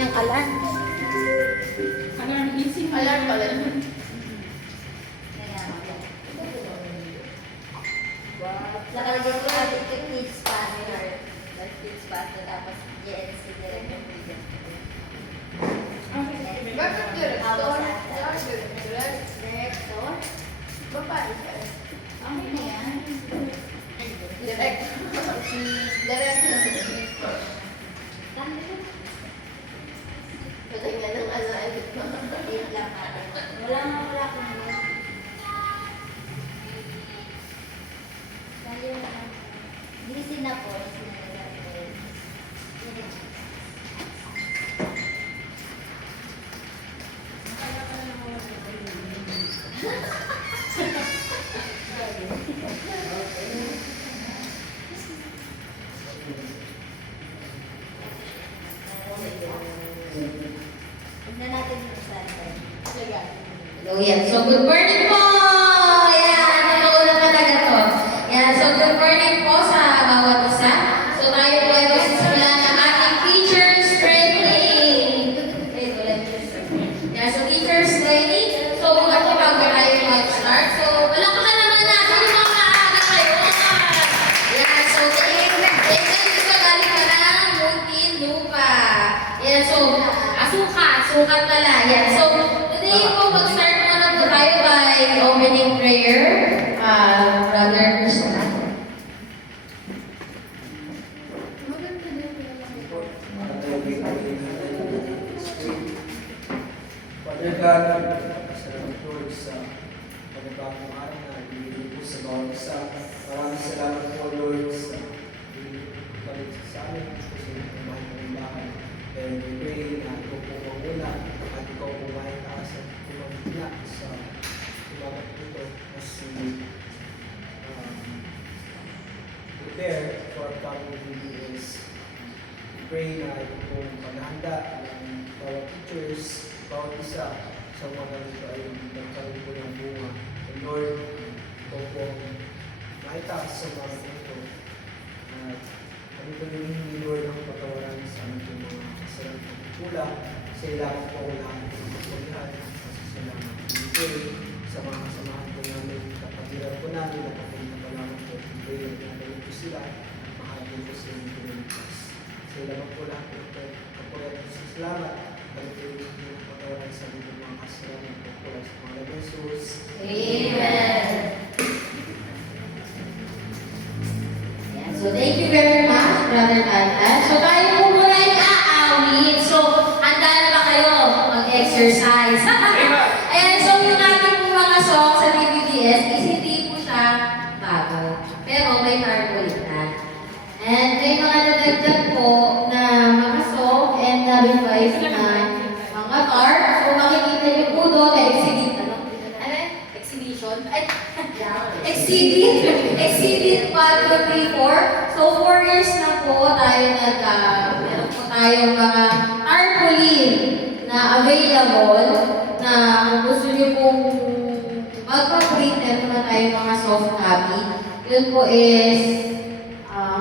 Yung alarm. Alarm, gising. Alarm pala yun. Nakalagay ko lang dito kids pastor. Kids pastor tapos GNC director. Bakit director? Director? Babae ka. Ano na yan? Direct. Director. Patingnan ng edit ko. Wait lang natin. Wala akong ano. Busy na po. Tignan natin yung slide. Hello, yan. So, good morning po! Yan, totoo na talaga to. Yan, so good morning po sa bawat isa. So, tayo po ay magsisimula ng ating teacher's training. Yan, so teacher's training. So, ako bago tayo mag-start. So, palakpakan naman natin yung mga maaga kayo. Yan, so, gusto galing ka ng Muntinlupa. Yan, so, sukat pala. Yan, so, today po, mag-start muna po tayo by opening prayer. Brother Krishna. Father God, salamat Lord sa panibagong araw na ibigay po sa bawat isa. Maraming salamat po Lord sa palit sa amin sa inyong pamamahay. And we pray na ikaw po manguna at ikaw po maitaas at pumamigla sa umagat ito as we prepare for our coming VBS. We pray na ito pong panahanda ng bawat teachers, bawat isa sa mga nito ay nagkaroon po ng bunga. And Lord, ito pong maitaas sa mga ito. At kami po yung Lord ang patawaran sa aming mga kasalanan ng kulang. Sa ilang po ang lahat ng kapulihan. Kasi salamat. We pray sa mga kasamahan po namin, kapatiran po namin at papunta pa naman po. We pray na nagaling po sila at mahalin po sila ng Pilipinas. Sa ilang po lahat po ito, kapulihan po sa salamat. Kami po yung patawaran sa aming mga kasalanan po po sa mga Jesus. Amen. Yan. So, thank you very much, Brother Tantan. So, tayo po muna ay aawit. So, handa na ba kayo mag-exercise? Ayan, so yung ating po mga song sa DVDS is hindi po siya bago. Pero may markulit na. And may mga nadagdag po na mga song and na-revise na mga art. So, makikita niyo po doon na Exhibit 524. So, 4 years na po tayo meron po tayong mga tarpaulin na available na kung gusto niyo pong magpa-print, meron na tayong mga soft copy. Yun po is,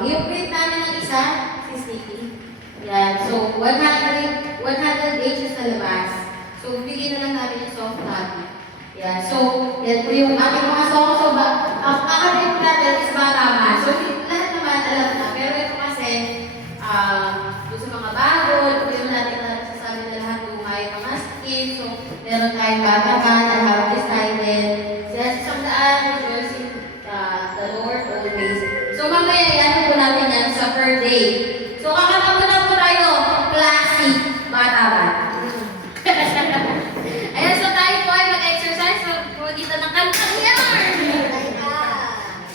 yung print namin ng isa, si Sticky. Yan. So, 100 pages na labas. So, bigyan na lang namin yung soft copy. Yan. So, yan po yung ating mga song. So, ang kakabit natin is Batama. So, lahat naman alam na. Pero ito kasi, doon sa mga bago, ito yung natin na sasabi na lahat yung mga skin. So, meron tayong Batama na have decided. Sila sa isang daan, rejoicing the Lord always. So, mamaya, yan po natin yan sa per day. So, kakanta muna po tayo, classic Batama. Ayan, so tayo po ay mag-exercise. So, po dito ng kantang yan!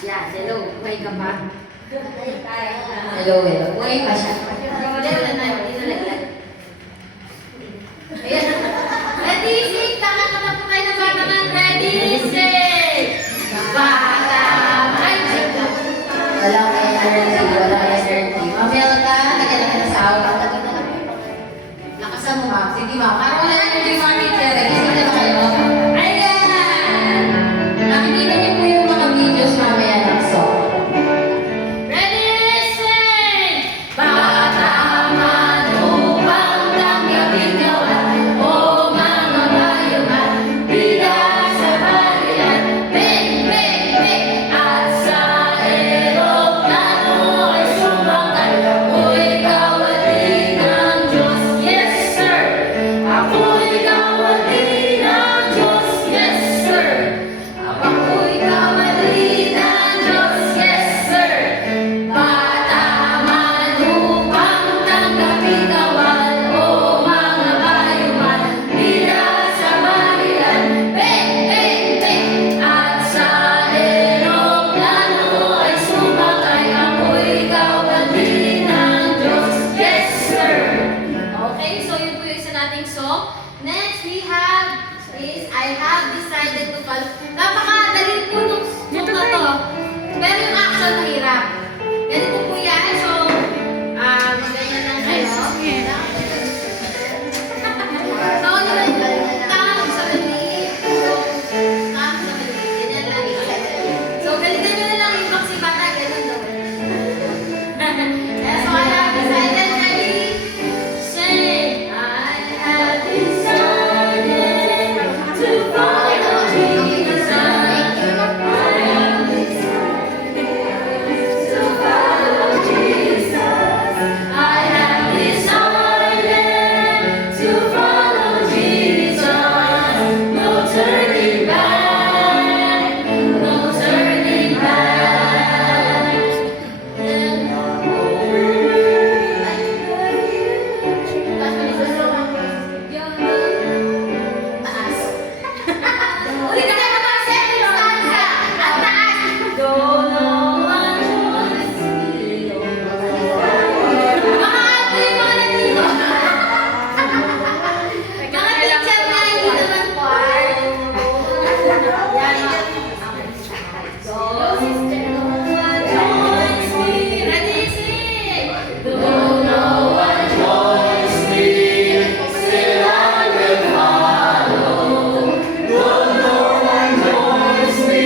Yan, hello. Buhay ka ba? Hello. Buhay pa siya. Wala na yun. Dito lang yan. Ayan. Ready, sing! Takanta na po tayo ng Batman. Ready, sing! Batman! Walang energy. Mamaya ka, nagkala ka na sa awa. Lakasan mo, ma'am. Sige, ma'am. Parang wala na yung mga teacher. Gising na ba kayo? Ayan! Nakikita niyo po yung mga videos mamaya ng song. Ready, sing! Bata man upang langit So, yun po yung isa nating song. Next, we have is I Have Decided to Fall. Napakadali po nung song na to. Pero yung action mahirap. Ganito po yan. So, maganyan lang kayo. So, tama sa maliit. Tama sa maliit. Ganyan lang yun. So, galingan nyo na lang yung boxing bata. Ganun daw. So, I have decided na say, I have decided to follow Jesus. I have decided to follow Jesus. I have decided to follow Jesus. No turning back, no turning back. Taas. Ulit na tayo mga second stanza. Ang taas. Don't know what choice we do. Mga ito yung mga nandito. Mga teacher na hindi naman part. Yan. Go, sister. What choice we ready, sing. Don't know what choice we still I will follow. Don't know what choice we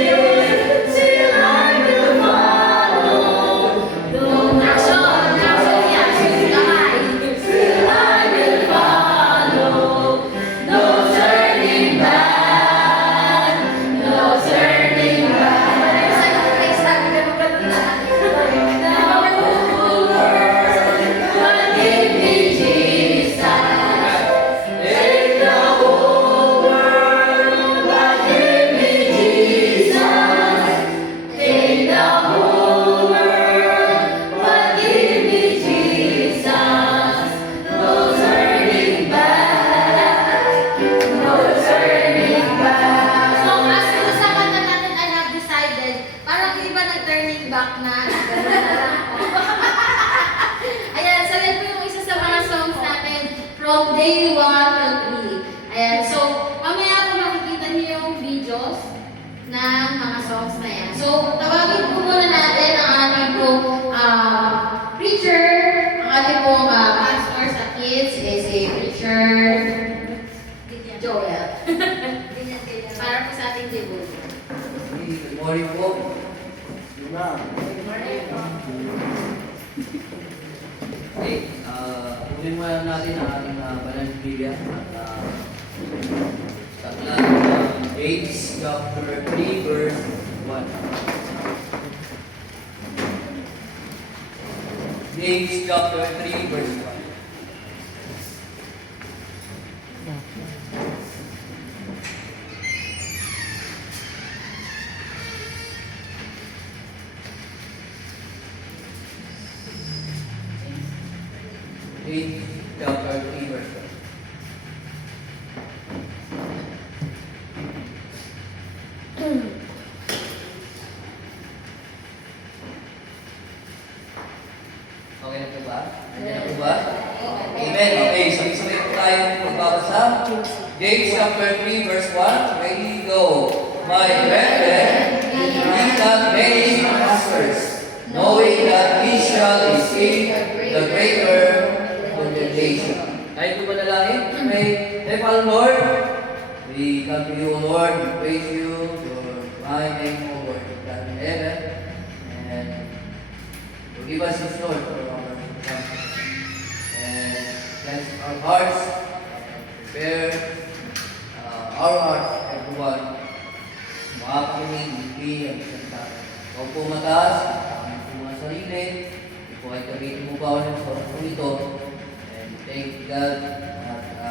still I will follow. Don't action, yeah, kamay. Still I will follow. No turning back, no turning back. Sa yung place lang, ganun na. The whole world, but give me Jesus. Take the whole world, but give me Jesus. Take the whole world, but give me Jesus. No turning back, no turning back. So, as kung sa kanta natin, I have decided, parang yung iba nag-turning back na. Ayan, so yan po yung isa sa mga songs natin from day 1 to 3. Ayan, so mamaya po makikita niyo yung videos ng mga songs na yan. So, tawagin po muna natin ang ating pong preacher, ang ating pong pastor sa kids is a preacher, Joel. Para po sa ating debut. Good morning po. Okay, ulit muna natin ang ating banal na Biblia at taklan James chapter 3 verse 1. James chapter 3 verse 1. James chapter 3 verse 1. Okay na po ba? Nandiyan na po ba? Amen. Okay, sabay-sabay po tayo magbabasa. James chapter 3 verse 1. Ready, go. My brethren, be not many masters, knowing that we shall receive the greater condemnation. Tayo po manalangin. Pray. Thank you, Lord. We come to you, O Lord. We praise you for my name, O Lord, God in heaven. And forgive us, Lord, for our sins. And cleanse our hearts and prepare our hearts, everyone. Makakinig, hindi ang isang tao. Huwag po mataas, ang po mga sarili. Ito ay gamitin mo pa ulit sa oras ito. And thank God at sa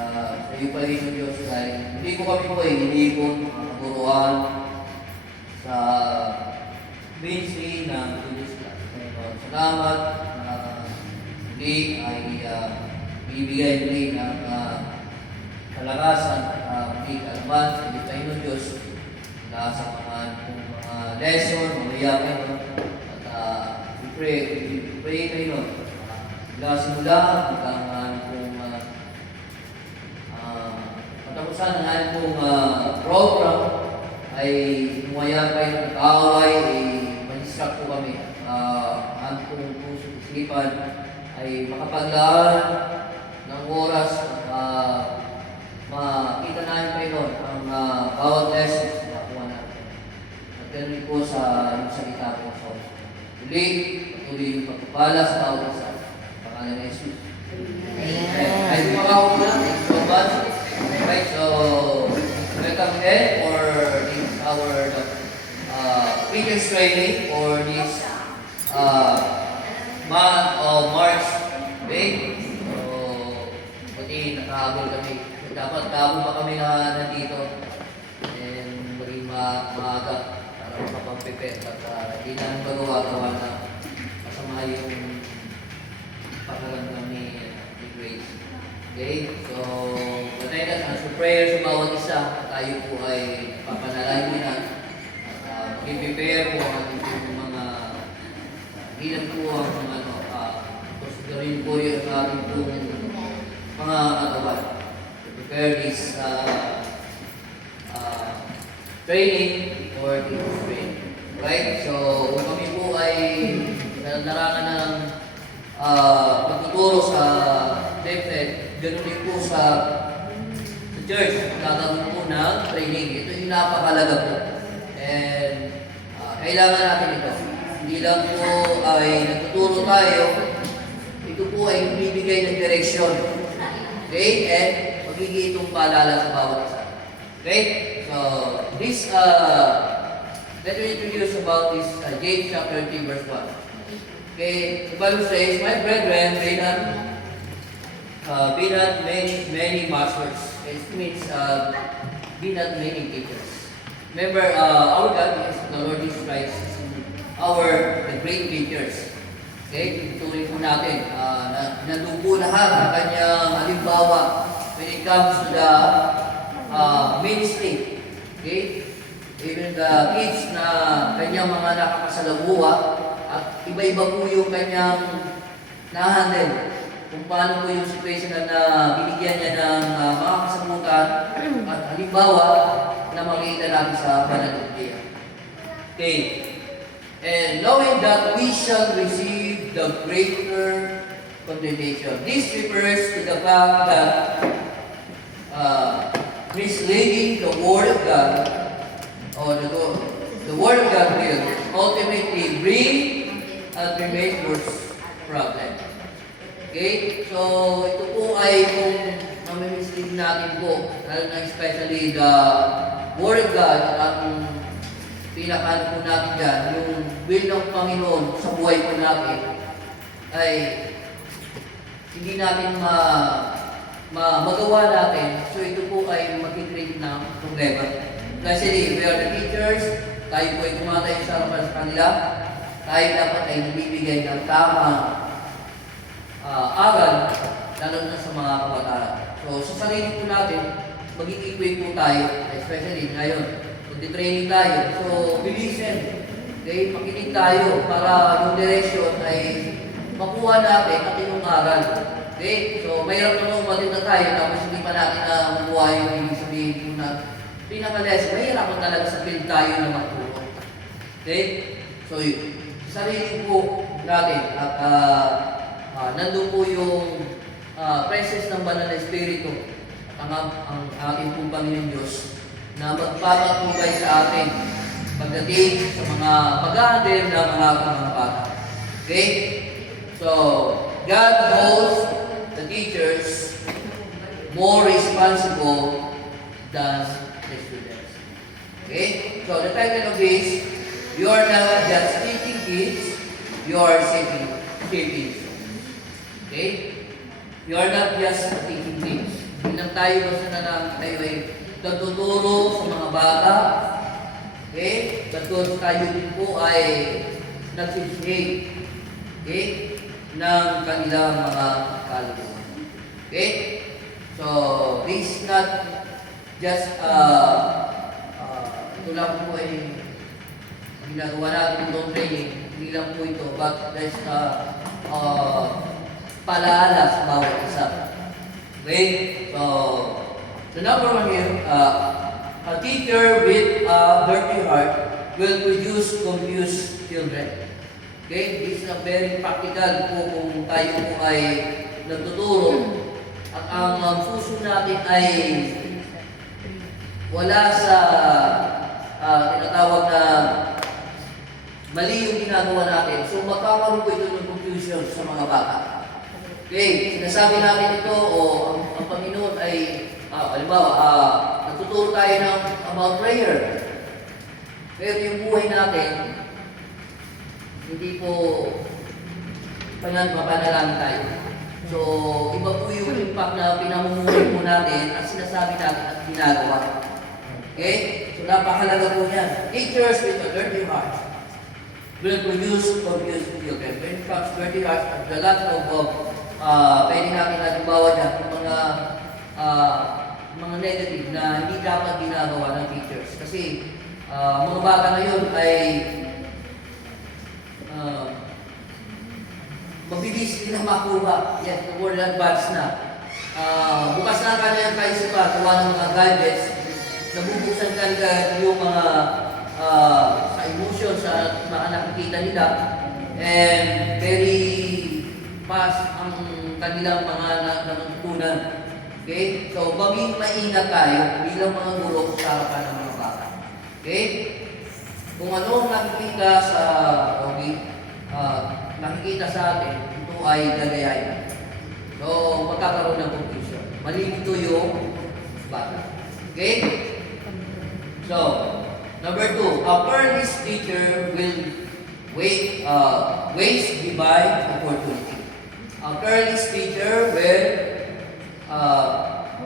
iyo pa rin, Diyos, dahil hindi ko kami po inipon, makaburuan sa ministry ng Diyos. Salamat na muli ay bibigay muli ng kalakasan at muli kalaman sa Panginoon Diyos na sa mga lesson, mamaya kayo at we pray kayo mula simula hanggang katapusan ng ating pong program ay umaya pa yung kaaway, ay mag-distract po kami. Ang pong puso isipan ay makapaglaan ng oras at makita natin pa yun ang bawat lessons na nakuha natin. At ganun po sa yung salita po sa Uli, patuloy yung pagpapala sa bawat isa. Pangalan ng Jesus. Ay, kumakaw na. Thank you so much. Right, so, welcome again for this our previous training for this month of March. Okay? So, buti nakahabol kami. Dapat kahabol pa kami na nandito. And maging maaga para makapag-prepare. At hindi namin gawa na masama yung pakaramdam ni Grace. Okay? So, let us answer prayer sa bawat isa. Tayo po ay papanalangin at i-prepare po ang ating mga hinap po ang mga gawin po yung ating pong mga katawan. To prepare this training for this training. Right? So, kung kami po ay nararan ng pagtuturo sa DepEd, ganun din po sa church, gagawin po ng training. Ito yung napakalaga po. And kailangan natin ito. Hindi lang po ay nagtuturo tayo, ito po ay bibigay ng direksyon. Okay? And magiging itong paalala sa bawat isa. Okay? So, this, let me introduce about this James chapter 3 verse 1. Okay, the Bible says, my brethren, be not many masters. It means be not many teachers. Remember, our God is the Lord Jesus Christ, the great teachers. Okay, tutuloy po natin. Nandun po lahat ang kanyang halimbawa when it comes to the ministry. Okay, even the kids na kanyang mga nakakasalamuha. At iba-iba po yung kanyang na-handle. Kung paano po yung situation na binigyan niya ng mga kasabutan at halimbawa na makita natin sa Panagpapaya. Okay. And knowing that we shall receive the greater condemnation. This refers to the fact that misleading the Word of God or the Word of God will ultimately bring a tremendous problem. Okay? So, ito po ay kung mamimislid natin po, lalo na especially the Word of God at ang pinakaano po natin dyan, yung will ng Panginoon sa buhay po natin, ay hindi natin magawa natin. So, ito po ay mag-create ng problema. Kasi we are the teachers, tayo po ay tumatay sa harapan sa kanila, tayo dapat ay nabibigay ng tamang aral, lalo na sa mga kabataan. So, sa sarili po natin, mag-i-equip po tayo, especially ngayon, mag-training tayo. So, listen, okay? Makinig tayo para yung direction ay makuha natin at yung aral. Okay? So, mayroon naman umatin na tayo, tapos hindi pa natin na makuha yung ibig sabihin po na pinaka-lesson, mahirapan talaga sa field tayo na magturo. Okay? So, sarili po natin at nandun po yung presence ng banal na Espiritu at ang ating pong Panginoon Diyos na magpapatubay sa atin pagdating sa mga pag-aandel ng mga bata. Okay? So, God holds the teachers more responsible than the students. Okay? So, the title of this, you are not just teaching kids, you are shaping students. Okay? You are not just teaching kids. Hindi lang tayo basta na lang tayo ay tuturo sa mga bata. Okay? But tayo din po ay nag-shape. Okay? Ng kanilang mga kaluluwa. Okay? So, this is not just ito lang po ay ginagawa natin itong training, hindi lang po ito, but there's palaala sa bawat isa. Okay? So, The number one here, a teacher with a dirty heart will produce confused children. Okay, this is a very practical po kung tayo po ay nagtuturo at ang puso natin ay wala sa tinatawag na mali yung ginagawa natin. So magkakaroon po ito ng confusion sa mga bata. Okay, sinasabi natin ito o ang Panginoon ay, halimbawa, nagtuturo tayo ng about prayer. Pero yung buhay natin, hindi po mapanalangin tayo. So, iba po yung impact na pinamumuhay po natin at sinasabi natin at ginagawa. Okay? So, napakalaga po yan. Teachers with a dirty heart will produce confused children. When it comes to dirty heart, at the lot of pwede natin halimbawa dyan, mga negative na hindi dapat ginagawa ng teachers. Kasi mga bata ngayon ay mabilis nila makuha. Yes, the word advance na. Bukas na kanilang kaisipan, gawa ng mga gadgets, nabubuksan kanila yung mga sa emotion, sa mga nakikita nila, and very fast ang kanilang mga natutunan. Okay? So, maging maingat tayo bilang mga guro sa harapan ng mga bata. Okay? Kung ano ang nakikita sa nakikita sa atin, ito ay gagayahin. So, magkakaroon ng confusion. Malilito yung bata. Okay? So, number 2, a careless teacher will waste divine opportunity. A careless teacher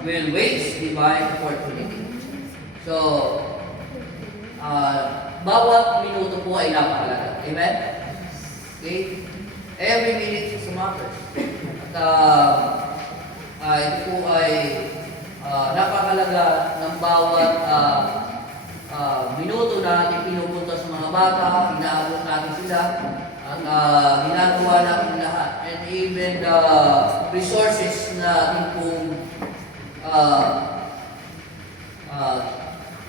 will waste divine opportunity. So, bawat minuto po ay napakalaga. Amen? Okay? Every minute is a matter. At ito po ay napakalaga ng bawat minuto na natin pinupunta sa mga bata, inaabot natin sila, at ginagawa natin lahat. And even the resources na ating pong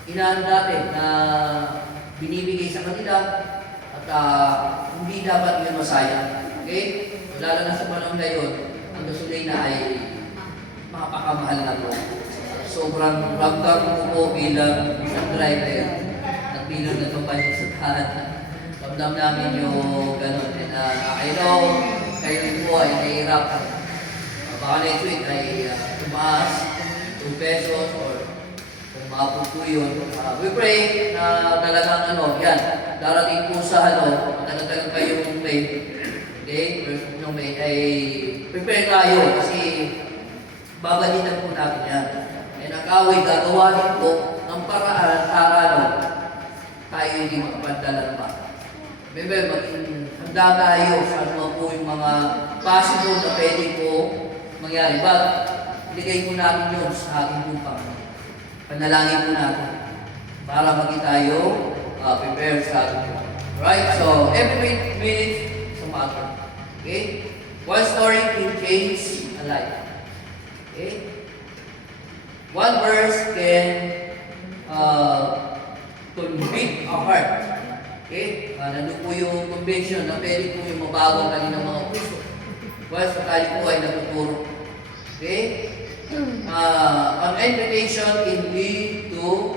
inaan natin na binibigay sa kanila at hindi dapat yun masayang. Okay? Lalo na sa panahon ngayon, ang gasolina ay makapakamahal na po. Sobrang ramdam ko po bilang isang driver at bilang nagpapanyag sa tahan. Ramdam namin yung gano'n. And I know, kayo rin po ay nahihirapan. Baka next week ay tumaas, 2 pesos or kung maapos po yun. We pray na talagang yan, darating po sa matagal-tagal pa yung May. Okay? First ng May ay prepare tayo kasi babalitan po natin yan. And ang kaway gagawa din po ng paraan para tayo hindi makapadala ng bata. Remember, maging handa tayo sa ano po yung mga possible na pwede po mangyari. But, iligay po natin yun sa ating pupang. Panalangin po natin para maging tayo prepare sa ating pupang. Right? So, every minute is a matter. Okay? One story can change a life. Okay? One verse can convict a heart. Okay? Nandun po yung conviction na pwede po yung mabago ang kanilang mga puso. Once tayo po ay natuturo. Okay? An invitation can lead to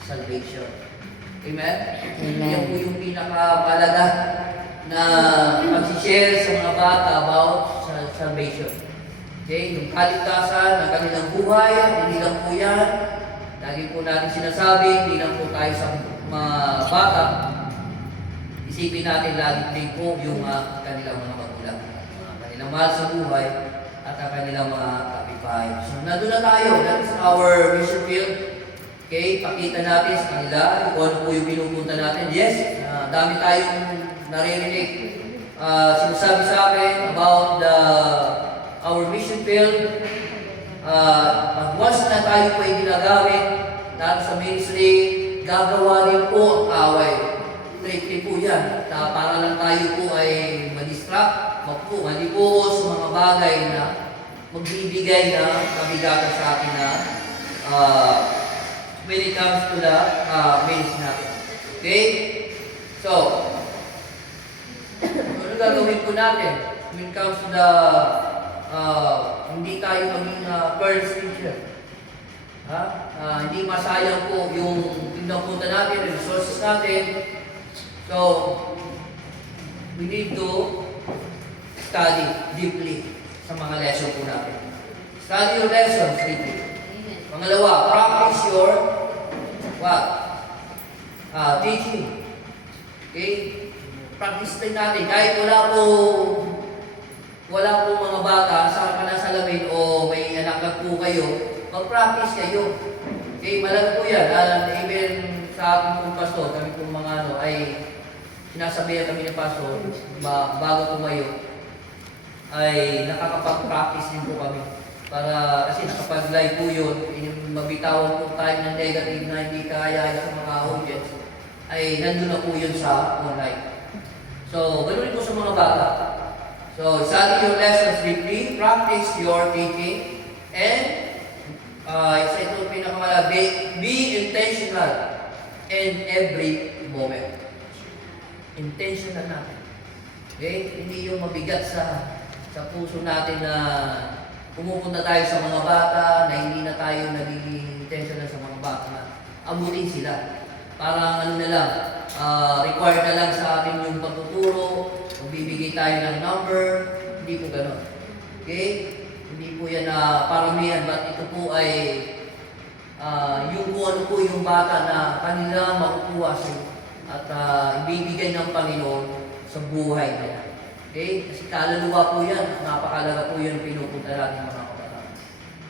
salvation. Amen? Amen. Yan po yung pinakapalaga na mag-share sa mga bata about salvation. Okay? Yung kaligtasan ng kanilang buhay, hindi lang po yan. Lagi po natin sinasabi, hindi lang po tayo sa mga bata. Isipin natin lagi din po yung kanilang mga magulang. Kanilang mahal sa buhay at ang kanilang mga kapitbahay. So, nandun na tayo. That is our mission field. Okay? Pakita natin sa kanila kung ano po yung pinupunta natin. Yes, dami tayong naririnig. Sinasabi sa akin about our mission field. At once na tayo po ay ginagamit dahil sa ministry, gagawa rin po ang away. Tricky po yan. Para lang tayo po ay ma-distract, malibuhos sa mga bagay na magbibigay na kabigatan sa atin na when it comes to the ministry natin. Okay? So, ano gagawin po natin when it comes to the hindi tayo maging first teacher? Hindi masayang po yung pinapunta natin, resources natin. So, we need to study deeply sa mga lesson po natin. Study your lessons deeply. Pangalawa, practice your what? Teaching. Okay? Practice din natin. Kahit wala po mga bata sa panasalamin o may anak po kayo, mag-practice kayo. Okay, malaga po yan. Even sa ating pong pastor, kami pong mga ay sinasabihan kami ng pastor, bago tumayo, ay nakakapag-practice din po kami. Kasi nakapag-live po yun, mabitawan po tayo ng negative na hindi kaya sa mga audience, ay nandun na po yun sa online. So, ganoon po sa mga bata. So, study your lessons deeply, practice your teaching, and isa ito pinakamala, be intentional in every moment. Intentional natin. Okay? Hindi yung mabigat sa puso natin na pumupunta tayo sa mga bata, na hindi na tayo nagiging intentional sa mga bata na abutin sila. Parang ano na lang, required na lang sa atin yung pagtuturo, magbibigay tayo ng number, hindi po gano'n. Okay? Hindi po yan paramihan, but ito po ay yung kung ano po yung bata na kanila makukuha at ibibigay ng Panginoon sa buhay nila. Okay? Kasi kaluluwa po yan, napakalaga po yan pinupunta natin mga kabataan.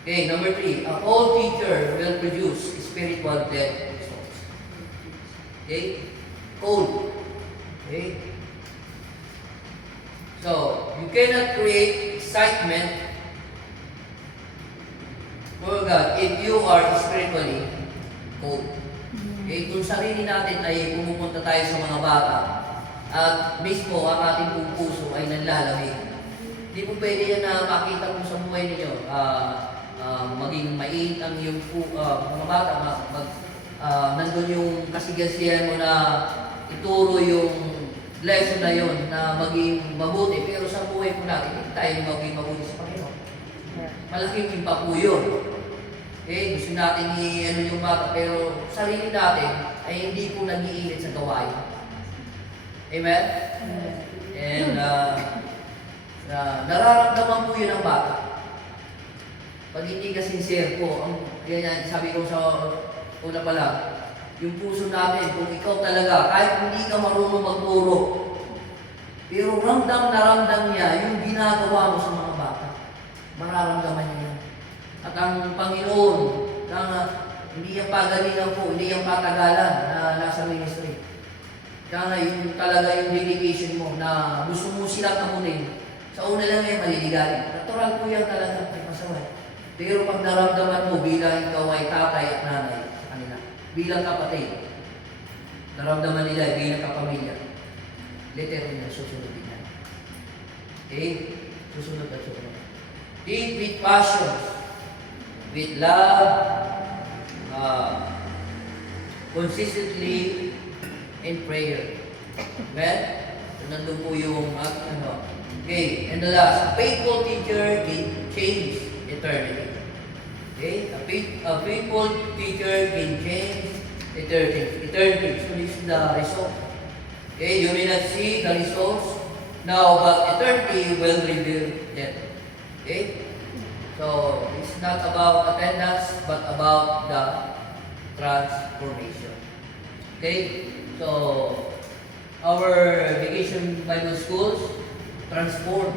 Okay, number 3, a all teacher will produce spiritual-led results. Okay? Cold. Okay? So, you cannot create excitement for God if you are spiritually cold. Okay? Kung sarili natin ay pumupunta tayo sa mga bata at mismo ang ating buong puso ay nanlalamig, hindi po pwede yan na makita mo sa buhay ninyo. Maging mainit ang iyong mga bata, nandun yung kasigasihan mo na ituro yung lesson na yun na maging mabuti. Pero sa buhay po natin, hindi tayo maging mabuti sa Panginoon. Malaking impact po yun. Okay, gusto natin yung bata, pero sarili natin ay hindi po nag-iinit sa gawain. Amen? And nararamdaman po yun ang bata. Pag hindi ka sincere po, yan, sabi ko sa una pa lang, yung puso natin, kung ikaw talaga, kahit hindi ka marunong magturo, pero ramdam na ramdam niya yung ginagawa mo sa mga bata, mararamdaman niya yan. At ang Panginoon, hindi yung pagalingan po, hindi yung patagalan na nasa ministry. Kaya yung talaga yung dedication mo na gusto mo silang amunin, sa una lang yan maliligayin. Natural po yan talaga, may pasaway. Pero pag naramdaman mo bilang ikaw ay tatay at nanay sa kanila, bilang kapatid, naramdaman nila bilang kapamilya, literal na susunod din yan. Okay? Susunod at susunod. Lead with passion, with love, consistently in prayer. Amen? So, nandun po yung Okay, and the last, a faithful teacher can change eternity. Okay, a faithful teacher can change eternity. So this is the result. Okay, you may not see the results now, but eternity will reveal them. Okay, so it's not about attendance, but about the transformation. Okay, so our vacation Bible schools transform.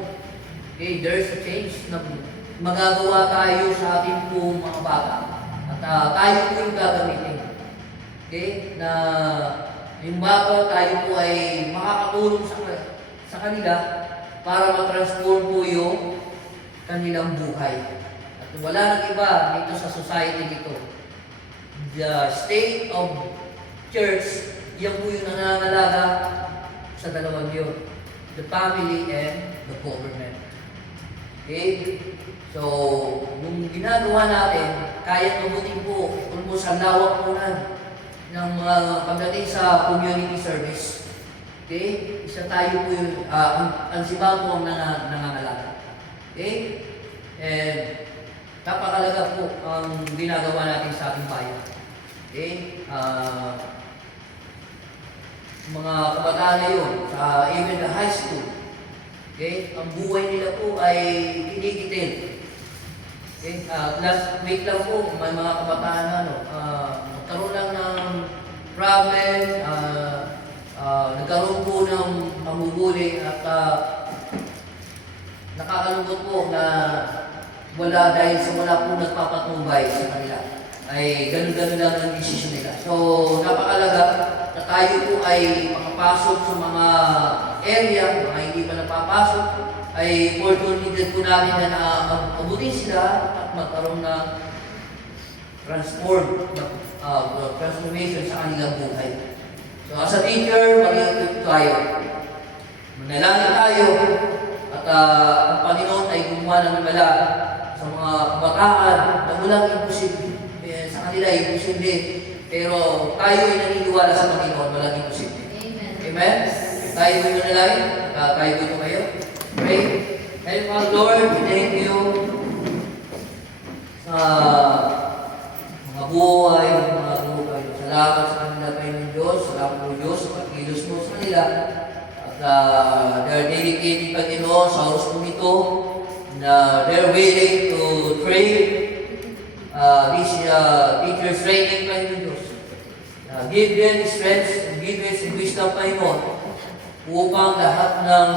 Okay, there's a change na magagawa tayo sa ating pong mga bata. At tayo po yung gagamitin. Okay, na yung bata tayo po ay makakatulong sa kanila para matransform po yung kanilang buhay. At wala nang iba dito sa society ito. The state of church, yan po yung nangangalaga sa dalawang yun. The family and the government. Okay? So, nung ginagawa natin, kaya mabuting po, almost ang lawak po ng mga pagdating sa community service. Okay? Isa tayo po yung, ang simbahan po ang nangangalaga. Okay? And napakalaga po ang ginagawa natin sa ating bayan. Okay? Mga kabataan na yun, sa even the high school, okay? Ang buhay nila po ay kinikitin. Okay? Last week lang po, may mga kabataan na nagkaroon lang ng problem, nagkaroon po ng pamumuli at nakakalungkot po na dahil sa wala po nagpapatnubay sa kanila. Ay ganun-ganun lang ang decision nila. So, napakalaga na tayo po ay makapasok sa mga area, mga hindi pa napapasok, ay opportunity po namin na abutin sila at magkaroon ng transformation sa kanilang buhay. So, as a teacher, mag-equip tayo. Manalangin tayo at ang Panginoon ay gumawa ng himala sa mga kabataan na walang imposible. Sa kanila, imposible. Pero tayo ay naniniwala sa Panginoon, walang imposible. Amen. Amen? Tayo ay manalangin. Tayo dito kayo. Pray. Help us, Lord. Thank you sa mga buhay, mga buhay. Salamat sa kanila kayo ng Diyos. Salamat po Diyos sa pagkilos mo sa kanila. At they're dedicated, Panginoon, sa oras po nito na they're willing to train this teacher's training, Panginoon Diyos. Give them strength, give them wisdom, Panginoon, upang lahat ng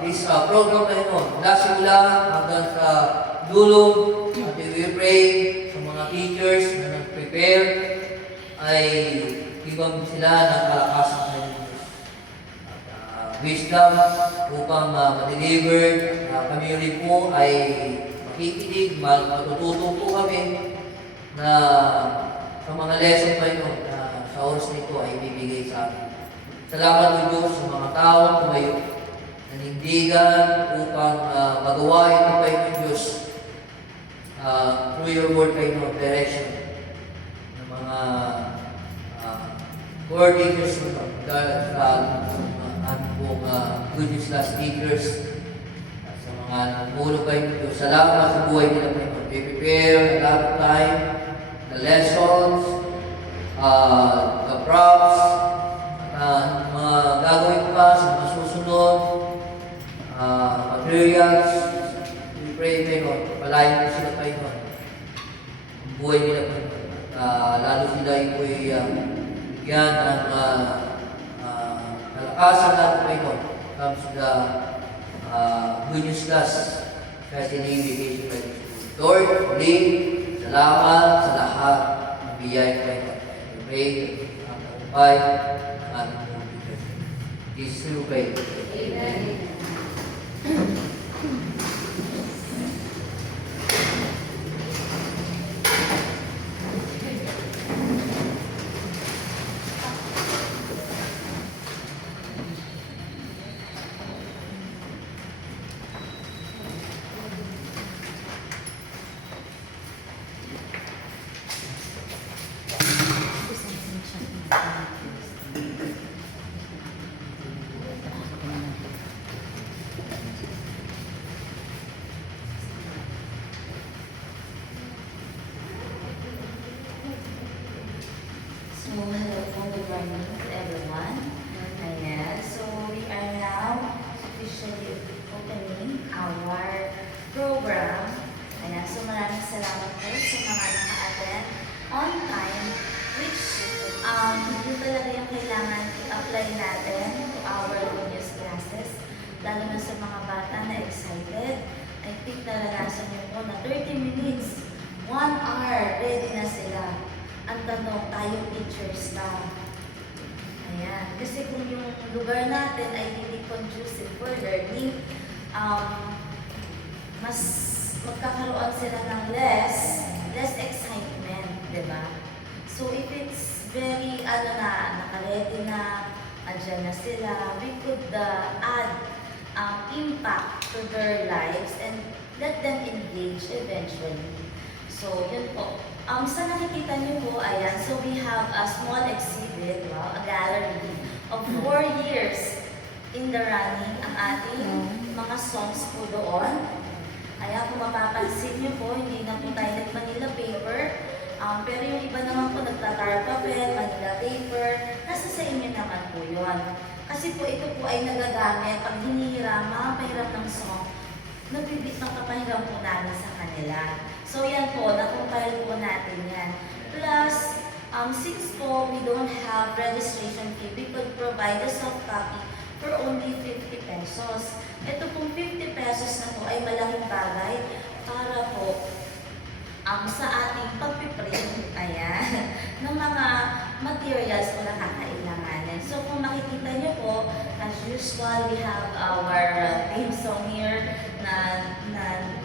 this program, Panginoon, mula simula hanggang sa dulo, at we pray sa mga teachers na nag-prepare, ay ibang sila ng kalakasan, Panginoon Diyos. Wisdom upang ma-deliver, kami rin po ay makikinig, matututo po kami na sa mga lesson pa yun na sa oras nito ay ibibigay sa amin. Salamat po Diyos sa mga tao tumayo, nanindigan upang magawa ito pa yun Diyos through your word pa yun, direction ng mga coordinators dahil sa aming pong good news last speakers. Sa mga nagmulo kayo nito, salamat sa buhay nila po. We prepare a lot of time, the lessons, the props, mga gagawin pa sa mga susunod, materials. We pray kayo, palayan po sila kayo. Ang buhay nila po. Lalo sila po yan ang kalakasan natin kayo. Comes to the good news class kasi ni-invitation by Lord, muli, salamat sa lahat ng biyay kayo. We pray, ang tagumpay, ang ating mga Diyos. Jesus, we pray. Amen. So, hello po, good morning to everyone. Ayan, so we are now officially opening our program. Ayan, so maraming salamat po sa mga naka-attend on time, which hindi talaga yung kailangan i-apply natin to our news classes, lalo na sa mga bata na excited. I think naranasan niyo po na 30 minutes, 1 hour, ready na sila. Ang tanong, tayo teachers na. Ayan. Kasi kung yung lugar natin ay hindi conducive for learning, mas magkakaroon sila ng less excitement, di ba? So if it's very, naka-ready na, andyan na sila, we could add impact to their lives and let them engage eventually. So, yun po. Sa nakikita niyo po, ayan, so we have a small exhibit, wow, a gallery of 4 years in the running ang ating mga songs po doon. Ayan, kung mapapansin niyo po, hindi na po tayo nag-Manila paper, pero yung iba naman po nagtatar papel, Manila paper, nasa sa inyo naman po yun. Kasi po ito po ay nagagamit pag hinihirama, mapahiram ng song, nagbibit ng kapahiram po namin sa kanila. So yan po, na-compile po natin yan. Plus, since po we don't have registration fee, we could provide a soft copy for only 50 pesos. Ito pong 50 pesos na po ay malaking bagay para po sa ating pagpiprint, ayan, ng mga materials po na kakailanganin. So kung makikita niyo po, as usual, we have our theme song here na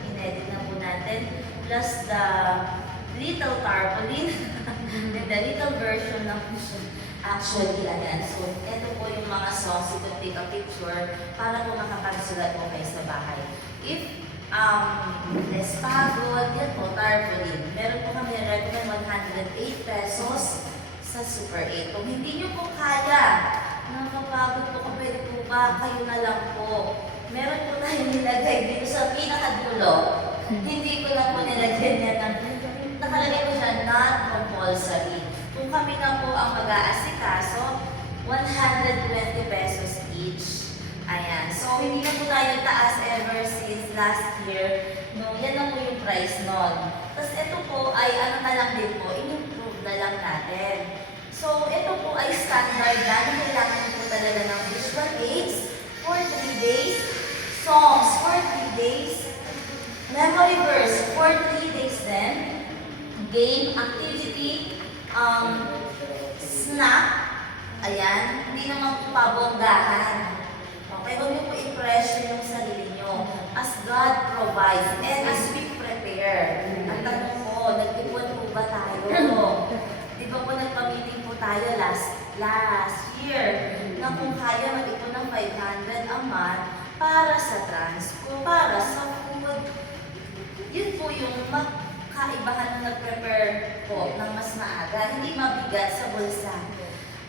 inedit na po natin, plus the little tarpaulin, and the little version ng actually, ayan. So, ito po yung mga songs, you can take a picture para po makapagsulat po kayo sa bahay. If less pagod, yan po, tarpaulin. Meron po kami recommend 108 pesos sa Super 8. Kung hindi nyo po kaya, nakapagod po, pwede po ba, kayo na lang po. Meron po tayong nilagay dito sa pinakadulo. Hindi ko na po nilagyan yan. Nakalagay ko siya, not compulsory. Kung kami na po ang mag-aasikaso, 120 pesos each. Ayan. So, hindi na po tayo taas ever since last year. No, yan na po yung price nun. Tapos ito po ay ano na lang din po, in-improve na lang natin. So, ito po ay standard na. Kailangan po talaga ng visual aids for 3 days, songs for 3 days, memory verse for 3 days then, game, activity, snack, ayan, hindi naman po pabonggahan. Okay, huwag niyo po i-pressure yung sarili niyo as God provides and as we prepare. Ang tanong ko, nag-ipon po ba tayo? Di ba po nagpa-meeting po tayo last year na kung kaya mag-ipon ng 500 a month para sa transport, para sa food. Yun po yung kaibahan na nag-prepare po ng mas maaga, hindi mabigat sa bulsa.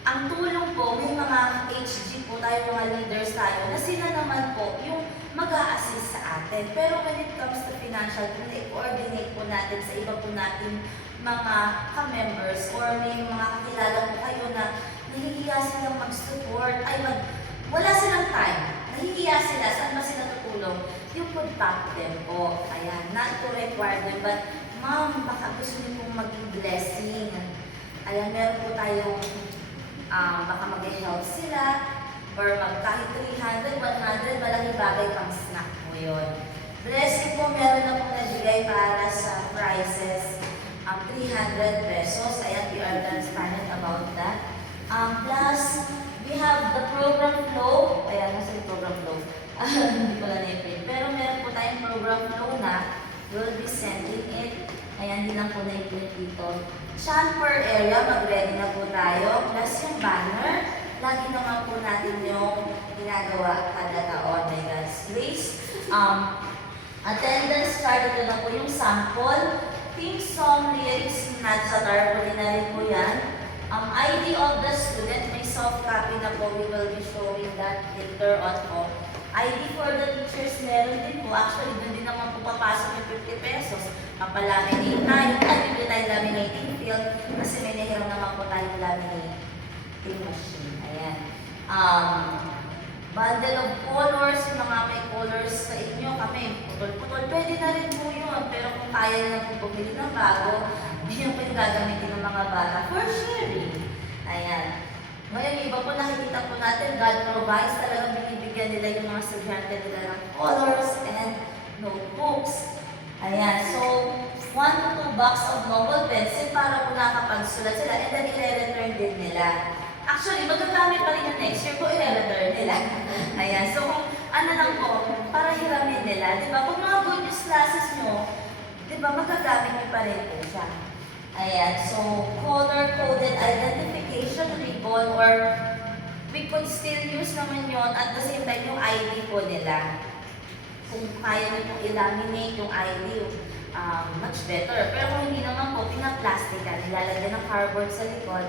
Ang tulong po, may mga HG po tayo, mga leaders tayo, na sila naman po yung mag-a-assist sa atin. Pero when it comes to financial, kung i-coordinate po natin sa iba po natin mga ka-members or may mga kakilala po kayo na nahihiya silang mag-support, wala silang time, nahihiya sila, saan ba sila tutulong? You could tap them po. Ayan, not to require them, but ma'am, baka gusto niyo pong maging blessing. Ayan, meron po tayong baka mag-help sila or kahit 300, 100, malaking bagay pang snack po yun. Blessing po, meron na pong nabigay para sa prices, 300 pesos. Ayan, we are transparent about that. Plus, we have the program flow. Ayan, nasa yung program flow. Hindi ko lang i-print. Pero meron po tayong program flow na we'll be sending it. Ayan, hindi lang po na-print dito. Chant per area, mag-ready na po tayo. Plus yung banner, lagi naman po natin yung ginagawa kada taon. May God's grace. Attendance chart, ito na po yung sample. Theme song, lyrics, nasa tarpaulin na rin po yan. ID of the student, may soft copy na po. We will be showing that later on po. ID for the teachers, meron din po. Actually, doon din naman po papasok yung 50 pesos. Papalaminate tayo. Bibili tayo laminating field kasi may nahiram naman po tayong laminating machine. Ayan. Bundle of colors, yung mga may colors sa inyo, kami, putol-putol. Pwede na rin po yun. Pero kung kaya na po bumili ng bago, yun po yung gagamitin ng mga bata for sharing. Ayan. Ngayon, iba po nakikita po natin, God provides, talagang binibigyan nila yung mga estudyante nila ng colors and notebooks. Ayan, so 1 to 2 box of novel pencil para po nakapagsulat sila and then i-return din nila. Actually, magagamit pa rin yung next year po, i-return nila. Ayan, so kung ano lang po, para hiramin nila, di ba? Kung mga good news classes nyo, di ba, magagamit nyo pa rin po siya. Ayan, so color-coded identification ribbon or we could still use naman yon at the same time yung ID po nila. kung kaya niyo pong i-laminate yung ID, much better. Pero kung hindi naman po, pina-plastican, nilalagyan ng cardboard sa likod.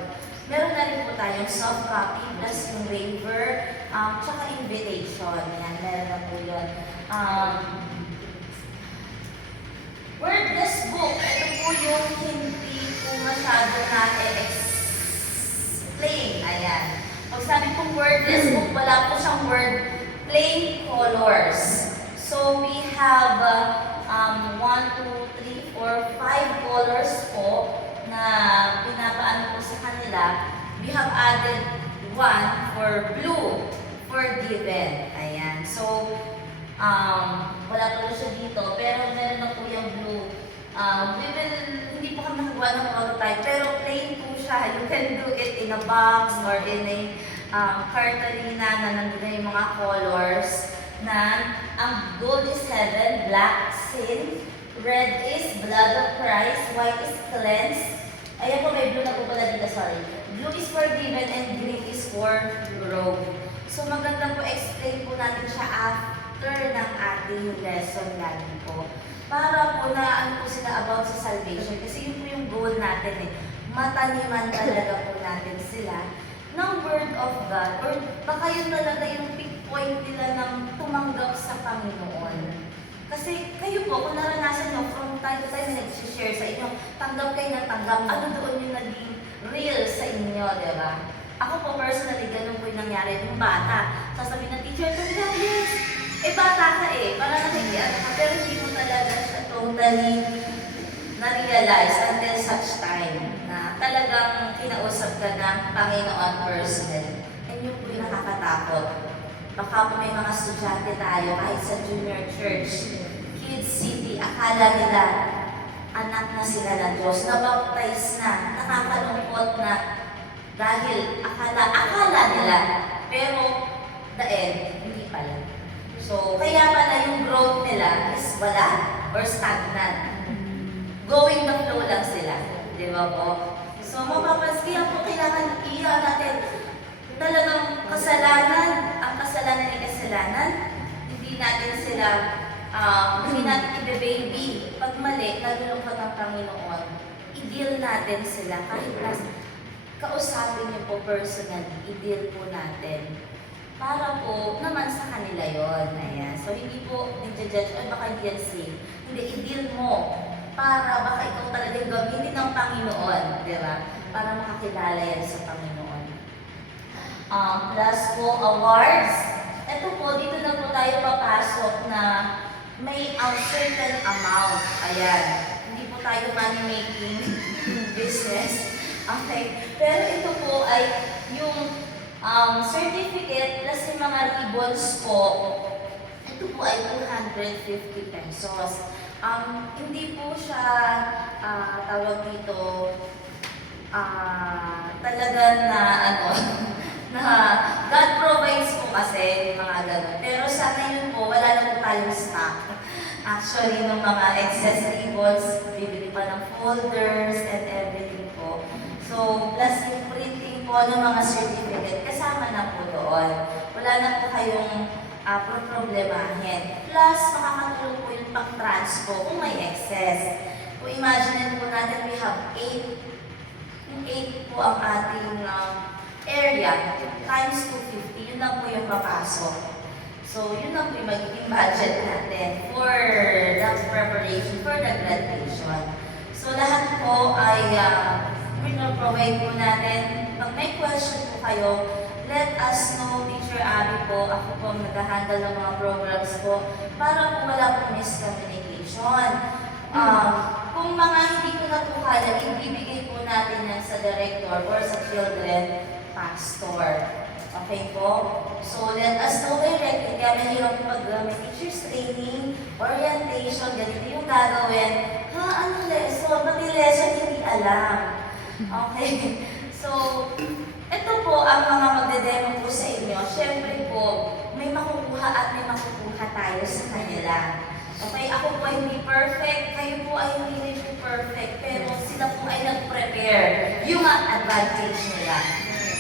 Meron na rin po tayong soft copy plus yung waiver, tsaka invitation. Yan, meron na po yun. Wordless book, ito po yung hindi po masyado na explain. Ayan. Pag sabi pong wordless book, wala po siyang word, plain colors. So we have 1, 2, 3, 4, 5 colors po na pinapaano po sa kanila. We have added 1 for blue, forgiven. Ayan. So, wala pa rin siya dito, pero meron na po yung blue. Hindi po kami nagawa ng prototype, pero plain po siya. You can do it in a box or in a cartolina na nandun na yung mga colors na ang gold is heaven, black sin, red is blood of Christ, white is cleansed. Ayan po, may blue na po pala dito, sorry. Blue is forgiven and green is for robe. So maganda po, explain po natin siya after ng ating lesson lagi po. Para po na ano po sila about sa salvation. Kasi yun po yung goal natin eh. Mataniman talaga po natin sila ng Word of God. Or baka yun talaga yung big point nila ng tumanggap sa Panginoon. Kasi kayo po, kung naranasan nyo, from time to time nag-share sa inyo, tanggap kayo ng tanggap, ano doon yung naging real sa inyo, di ba? Ako po personally, ganun po yung nangyari ng bata. Sasabihin ng teacher, talaga, yes! Bata ka eh, para nakikiano ka, pero hindi mo talaga siya totally na-realize until such time na talagang kinausap ka ng Panginoon personal. And yun po yung nakakatakot. Baka po may mga estudyante tayo kahit sa junior church, Kids City, akala nila anak na sila ng Diyos, na-baptize na, nakakalungkot na dahil akala nila, pero the end, hindi pala. So, kaya pala yung growth nila is wala or stagnant. Going the flow lang sila. Di ba po? So, mapapansin po, kailangan natin talagang kasalanan, ang kasalanan ay kasalanan. Hindi natin sila, hindi natin i-baby. Pag mali, nalulungkot ang Panginoon, i-deal natin sila. Kahit kausapin niyo po personally, i-deal po natin. Para po naman sa kanila yon. Ayan. So, hindi po i-judge, ay baka hindi yan safe. Hindi, i-deal mo. Para baka ikaw talaga gamitin ng Panginoon. Di ba? Para makakilala yan sa Panginoon. Plus po, awards. Ito po, dito na po tayo papasok na may certain amount. Ayan. Hindi po tayo money-making business. Okay. Pero ito po ay yung certificate plus yung mga ribbons po, ito po ay 250 pesos. Hindi po siya tawag dito talaga na na God provides po kasi yung mga ganun. Pero sa ngayon po, wala na po tayong stock. Actually, ng mga excess ribbons, bibili pa ng folders and everything po. So, plus yung printing po ng mga certificate, kasama na po doon. Wala na po kayong problemahin. Plus, makakatulong po yung pang-transpo kung may excess. Kung imagine po natin, we have 8. Yung 8 po ang ating area, times 250, yun lang po yung papasok. So, yun lang po yung magiging budget natin for the preparation, for the graduation. So, lahat po ay provide po natin. Pag may question po kayo, let us know, Teacher Abby po. Ako po nag-handle ng mga programs po para po wala pong miscommunication. Kung mga hindi ko na po kaya, ibibigay po natin yan sa director or sa children pastor. Okay po? So, let us know directly. Kaya mahirap po pag may teacher's training, orientation, ganito yung gagawin. Anong lesson? Pati lesson hindi alam. Okay. So, ito po ang mga magde-demo po sa inyo. Siyempre po, may makukuha at may makukuha tayo sa kanila. Okay, ako po ay hindi perfect, kayo po ay hindi perfect, pero sila po ay nag-prepare. Yung advantage nila.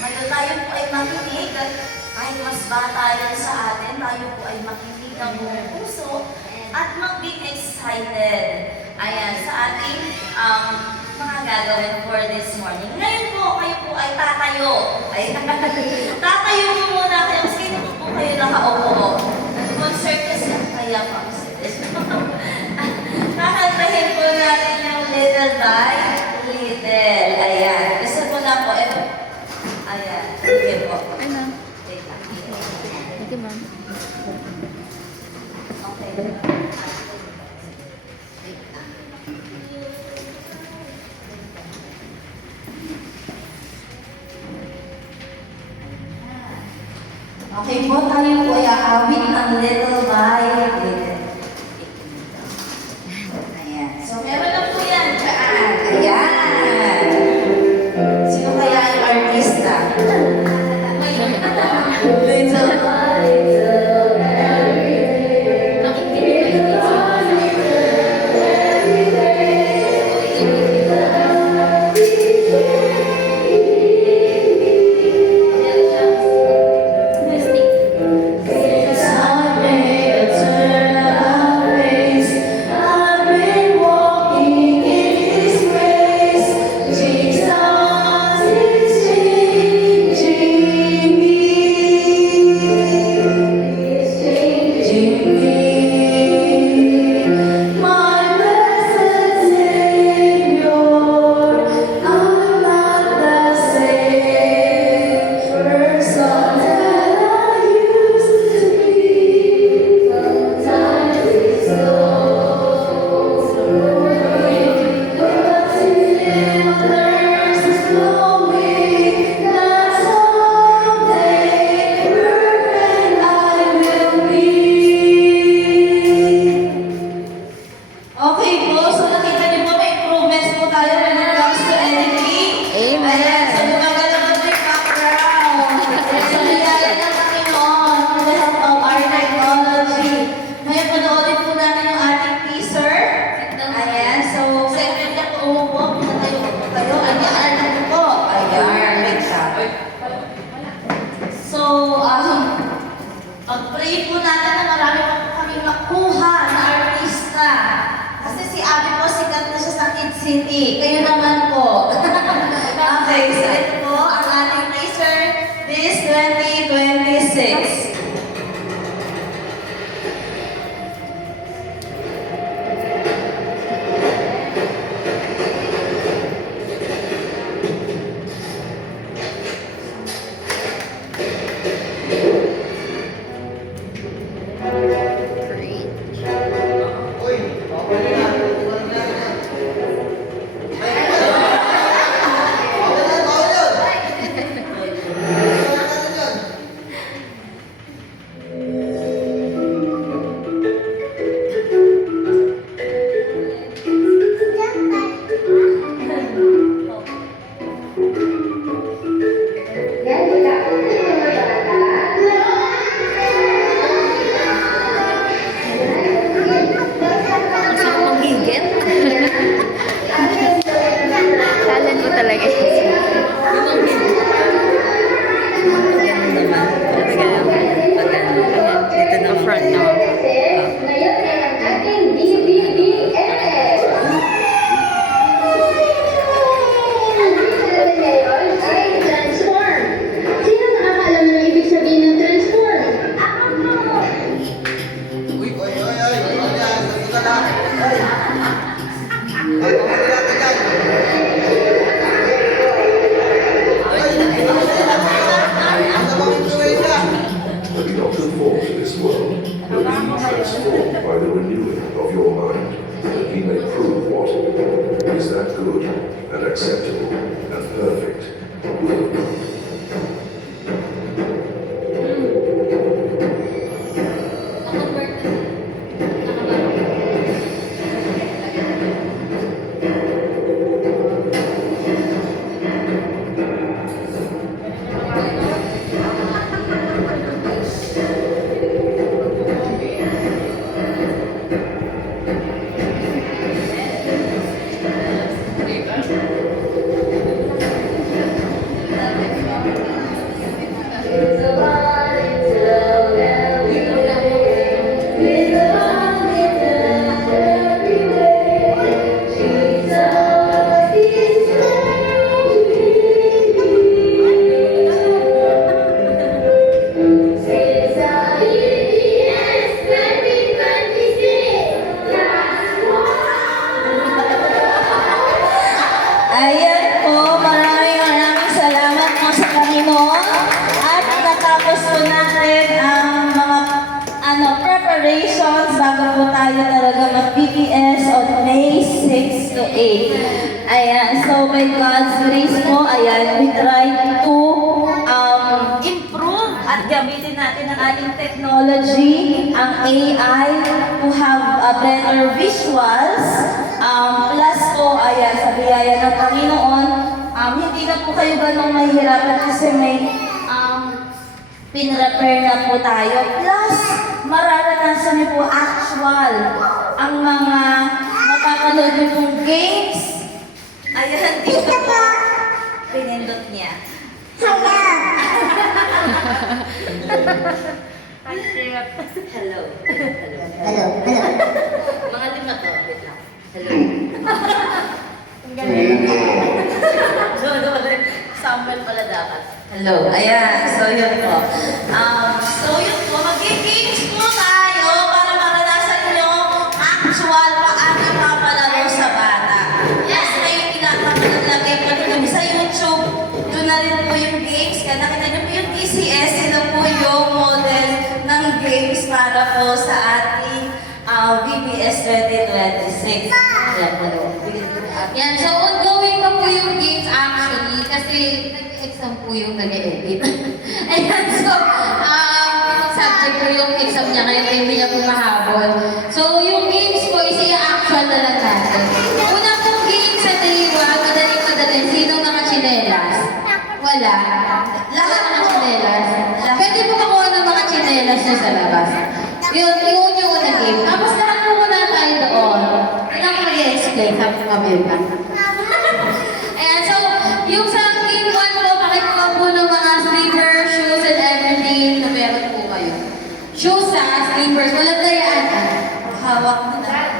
Ngayon tayo po ay makinig, kahit mas bata yan sa atin, tayo po ay makinig ng buong puso at mag-be excited. Ayan, sa ating mga gagawin for this morning. Ngayon po, kayo po ay tatayo. Ayan. Tatayo po muna kayo. Sino po kayo nakaupo? Nag-concert kasi kaya pang-sit. Kakantahin po natin yung Little by Little. Ayan. Gusto ko na po. Ayan. Sige po. Ano? Wait lang. Thank you, ma'am. Okay. Okay po, tayo po ay aawit ng Little by Little. Ayan. So, meron na po yan. Dyan. Ayan. Sino kaya yung artista? Little by Little, Okay po, so nakita niyo po may improvements po tayo when it comes to editing. Ayan, so gumagalaw na po yung background. So nilala ng Panginoon with the help of our technology. Ngayon panoorin po natin yung ating teaser. Ayan, so segment niya po umupo. Pinatayo po kayo. Ayan, ano po? Ayan, wait siya. So, pag-pray po natin na marami pa po kami makuha na artista. Kasi si Abby po, sikat na siya sa Kid City. Kayo naman po. Okay, so ito po ang ating teaser this 2026. Talent mo talaga. Dito na front na. Ngayon ay ang ating DBBS. Ang ibig sabihin ngayon ay transform. Sino nakakaalam ng ibig sabihin ng transform? Ako po! But be not conformed to this world, but be transformed by the renewing of your mind, that ye may prove what is that good and acceptable and perfect will of God. VBS on May 6 to 8. Ayan, so by God's grace po, ayan, we try to improve at gamitin natin ang ating technology, ang AI, to have a better visuals. Plus po, ayan, sa biyaya ng Panginoon, hindi na po kayo ganong mahihirapan kasi may pinrepair na po tayo. Plus, mararanasan niyo po actual ang mga mapapanood niyo pong games. Ayan, dito po. Pinindot niya. Hello. Hello. Mga lima to. Wait lang. Hello. Sample pala dapat. Hello. Ayan. So, yun po. Mag-games po tayo para maranasan nyo actual paano mapalaro sa bata. Yes, may pinapalagay pa kami sa YouTube. Doon na rin po yung games. Kaya nakita nyo po yung TCS. Sila po yung model ng games para po sa ating VBS 2026. Ayan po. Yan, so ongoing pa po yung games actually kasi nag-exam po yung nag-edit. Ayan, so subject po yung exam niya ngayon kaya hindi niya po mahabol. So yung games po is i-actual na lang natin. Una pong game sa day 1, madali, sinong nakachinelas? Wala. Lahat nakachinelas. Pwede po makuha ng mga chinelas niya sa labas. Yun yung unang game. Tapos lahat po muna tayo doon. Hindi na ako mag-i-explain. Sabi ko mabiyod ka. Ayan, so yung sa game 1 po, pakikuha po ng mga slippers, shoes, and everything na meron po kayo. Shoes slippers, walang dayaan. Hawak mo na.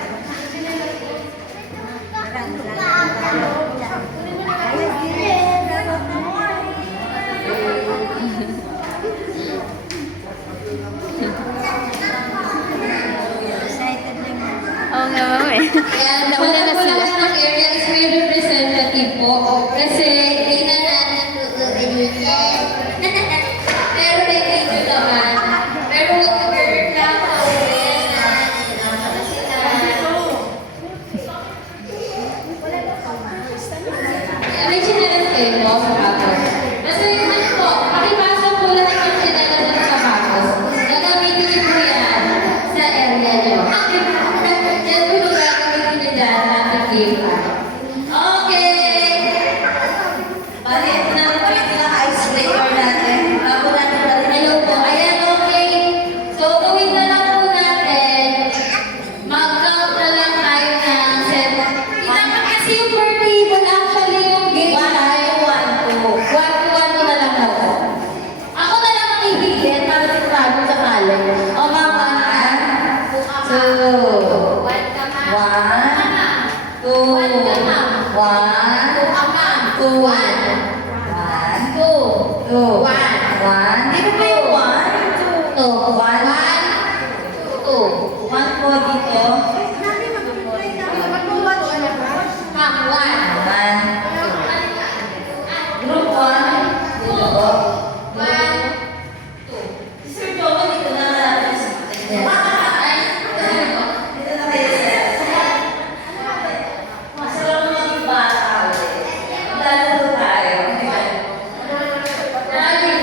Oo nga, ma'am eh. Ayan, Nauna na sila. lahat ng area is may representative po. Kasi hindi na natin pero may video naman. Pero girl lang po. May chinelas kayo po sa sapatos. Kasi yun po, pakipasok po lahat yung chinelas at sapatos. Gagamitin niyo po yan sa area niyo. Yan po yung gagamitin niyo dyan sa ating game. Okay! Bali, ito na rin pala yung icebreaker natin. Bago natin balik. Ayun po, ayan, okay. So, gawin na lang po natin. Mag-count na lang tayo ng 7. Dapat kasi yung per table, actually yung game tayo. 1 to 1 na lang ako. Ako na lang ang ibigyan para sigurado sa kala. O, mga 2, 1 ka ma. 1, 2, 1, 2, 2, 1, 2, 1. Di ba ba yung 1? 2, 1, 2, 1 po dito. Ma'am, 1. 1. Group 1. Dito po. 1. Sir Joe, dito na natin. Dito na kayo, sir. Masarap maging bata ulit. Lalo tayo. Grabe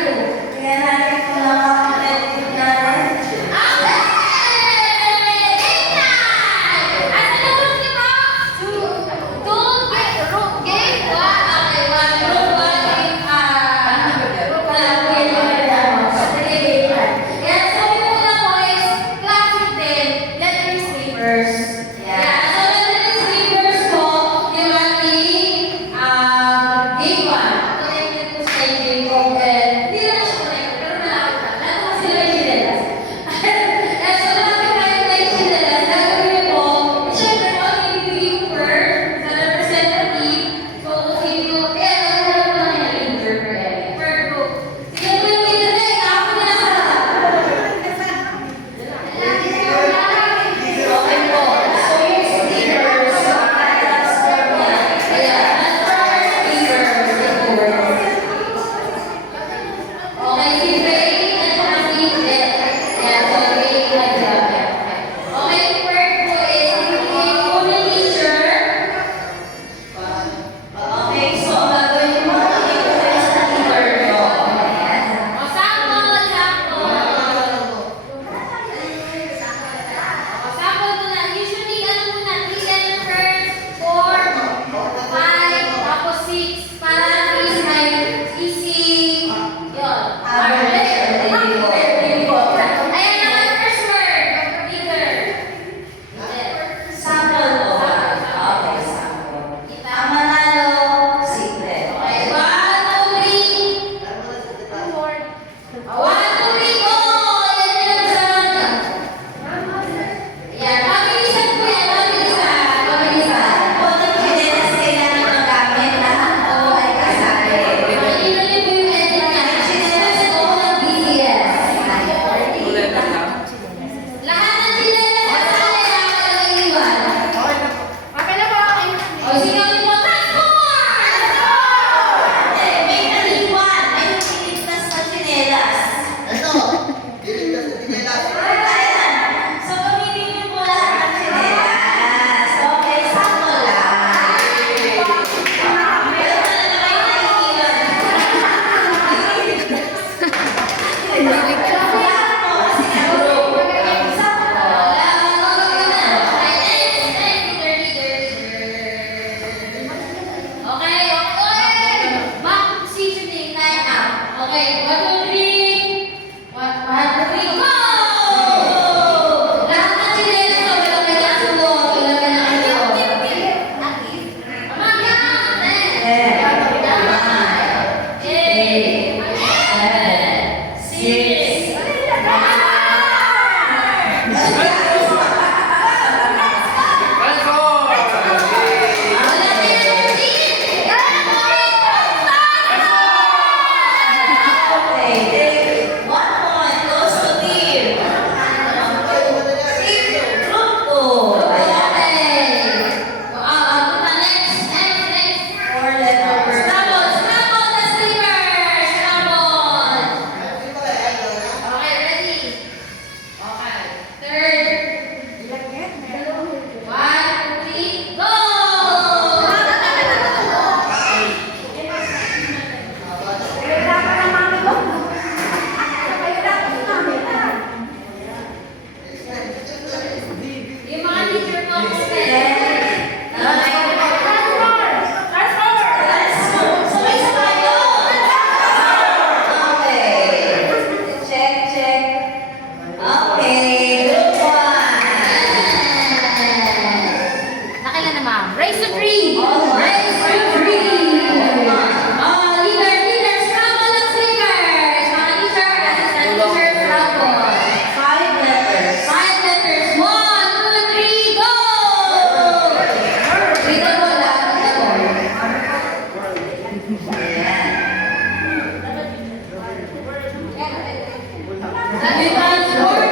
Transport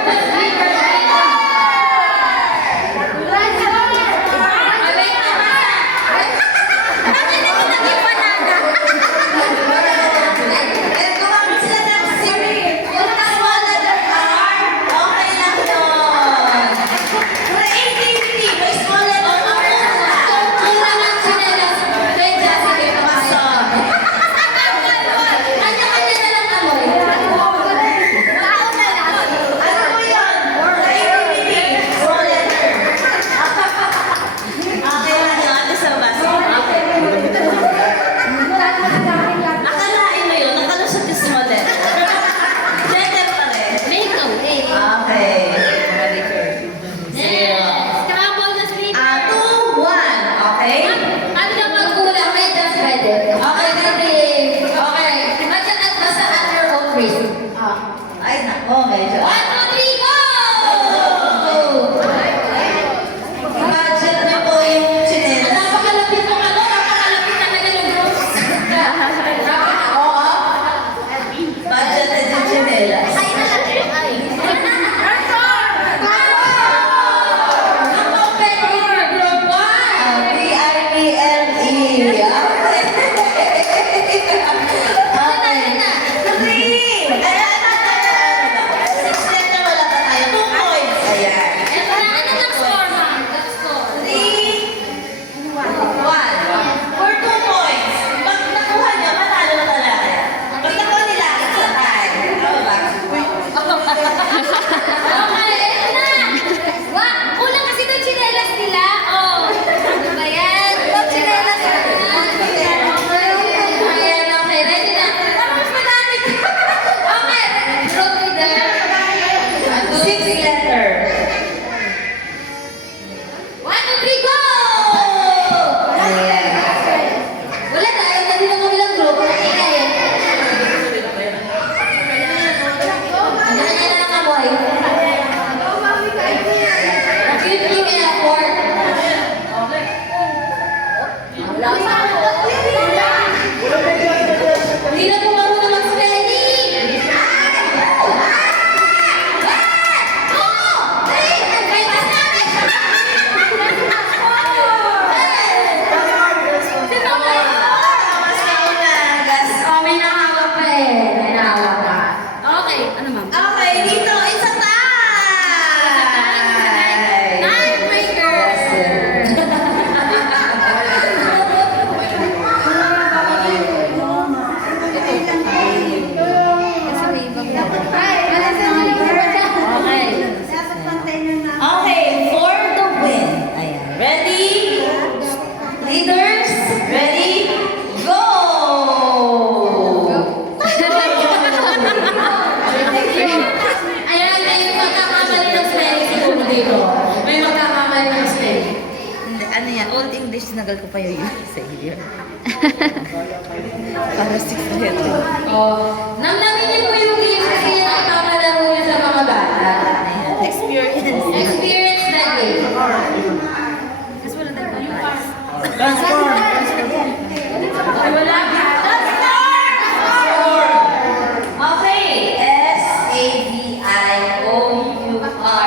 the sleeper And gumamit sila ng Siri. Yung small letter R, okay lang yun. Creativity, may small letter R na. Ano po yun? Creativity, small letter. Okay lang yun, ate sa basket. Akalain mo yun, nakalusot yung small letter. Letter pa rin. Okay. Scramble the sleeper. 2, 1. Okay? Ano na magkulang? May just ready. Okay, ready. Okay. Basta at your own risk. Ay, nako, medyo. 1, 2, 3, go! Budget niyo po yung chinelas. Napakalapit ng ano, napakalapit talaga ng groups. Oo. Budget na yung chinelas. Competitor, group 1. B-I-B-L-E. Okay. Three. Ayan, six letter, wala pa tayo. 2 points. Ayan. Ano ng score, ma'am? Ang score. 3, 1. For 2 points. Pag nakuha niyo, manalo na talaga. Pag nakuha nila, it's a tie. Tama ba? Okay, eto na. Wah, kulang kasi ng chinelas nila. Oh. Ano ba yan? Ng chinelas na. Ayan, okay. Ready na. Tapos madami. Okay. Group leader. 6 letter. 1, 2, 3, go! Ayan. Wala tayo. Dali lang kami lang group. Ingay. Ganyan na lang ang boy. Nakipili kay effort. Wala sa ako. Hindi na po marunong mag-spelling. Oo! Ay, advice namin. Sino ba? Mas nauna, gas. Oh, may nahawak pa eh. May nahawak ka. Okay. Ano, ma'am? Okay, dito, it's a tie! Tiebreaker. Okay, for the win. Ayan, ready? Leaders, ready? Go! Ayan, may magkakamali ng spelling siguro dito. May magkakamali ng spelling. Ano yan? Old English, sinagal ko pa yung sa iyo. Para 6 letter. Oh, namnamin niyo po yung game kasi yan ang papalaro niyo sa mga bata. Experience. Experience na game. Ay, wala. Okay, S-A-V-I-O-U-R.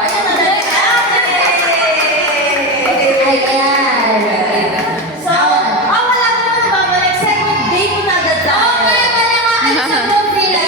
Ano na lang? Okay! Ayan. So, wala ko nang babalik. Second day ko na agad tayo. Okay, wala nga. Ay, sa group nila.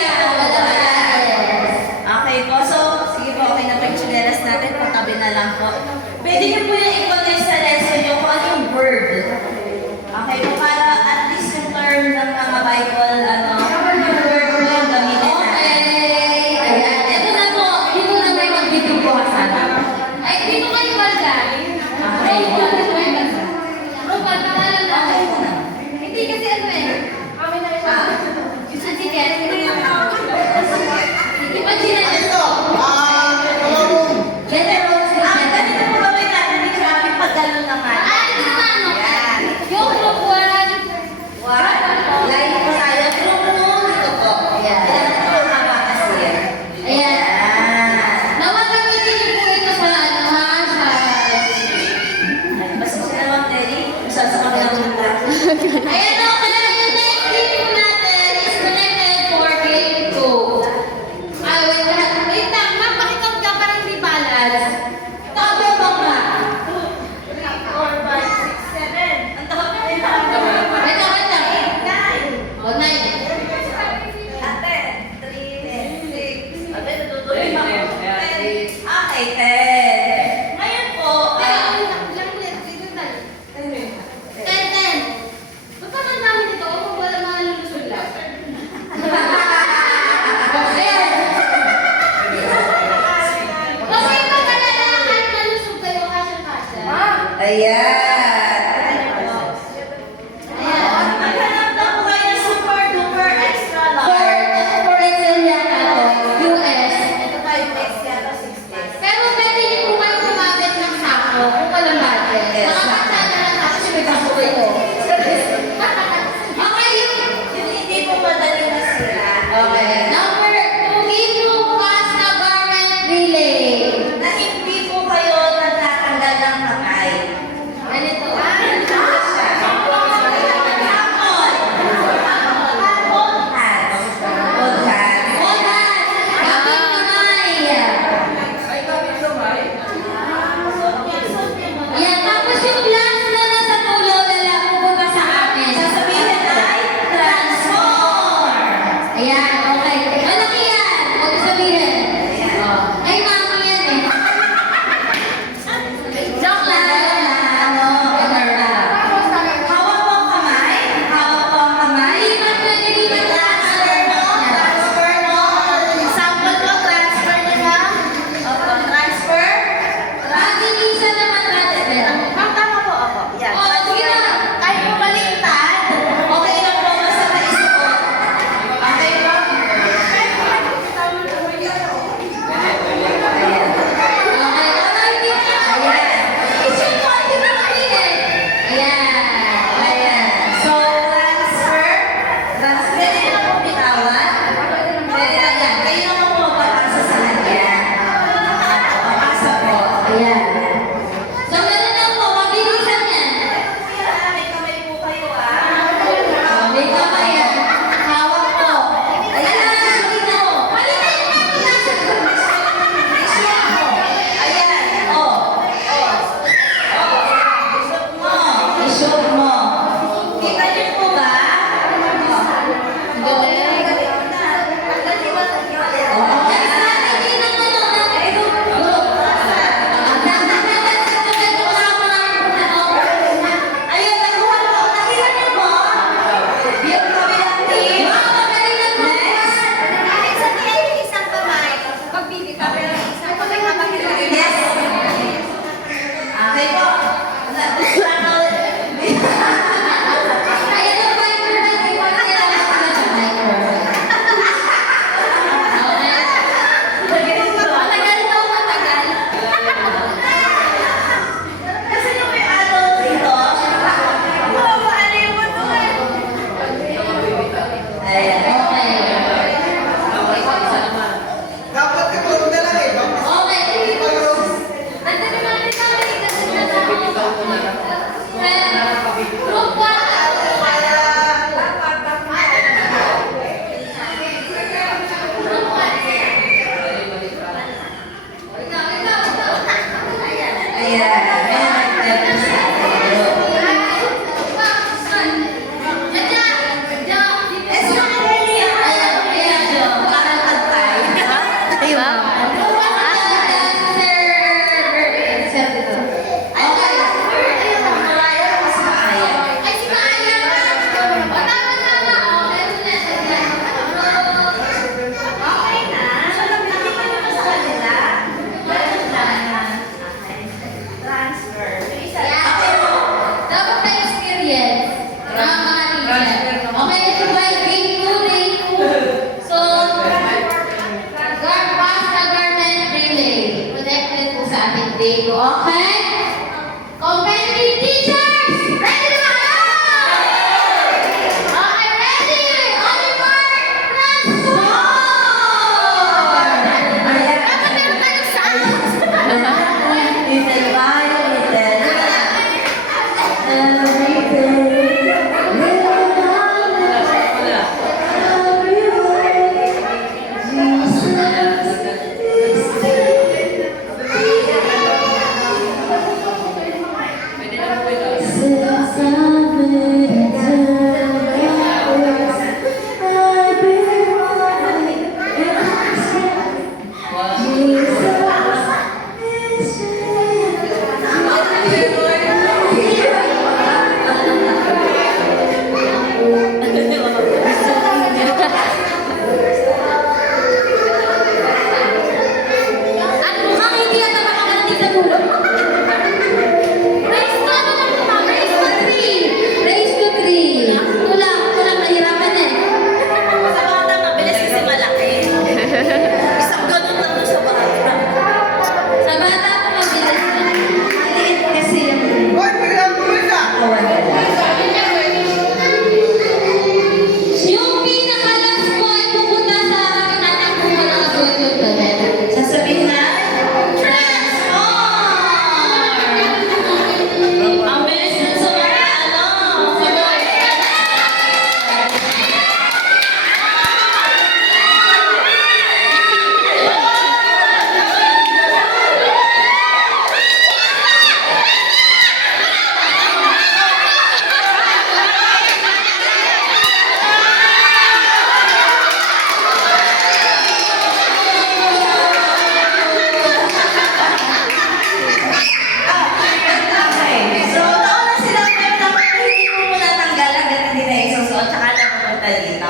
punta dito.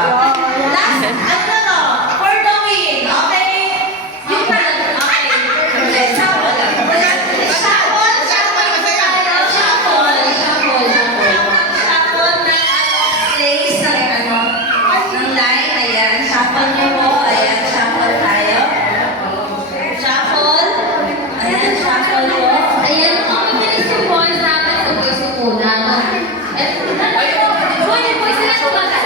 Last, ano to? For the win, okay? Yung man, okay. Okay, shuffle. Shuffle, shuffle mo tayo. Shuffle, shuffle, shuffle. Shuffle ng place, ng line. Ayan, shuffle nyo po. Ayan, shuffle tayo. Shuffle. Ayan, shuffle po. Ayan, kung mabilis yung boys natin, yung boys yung una. Boys sila tumagal.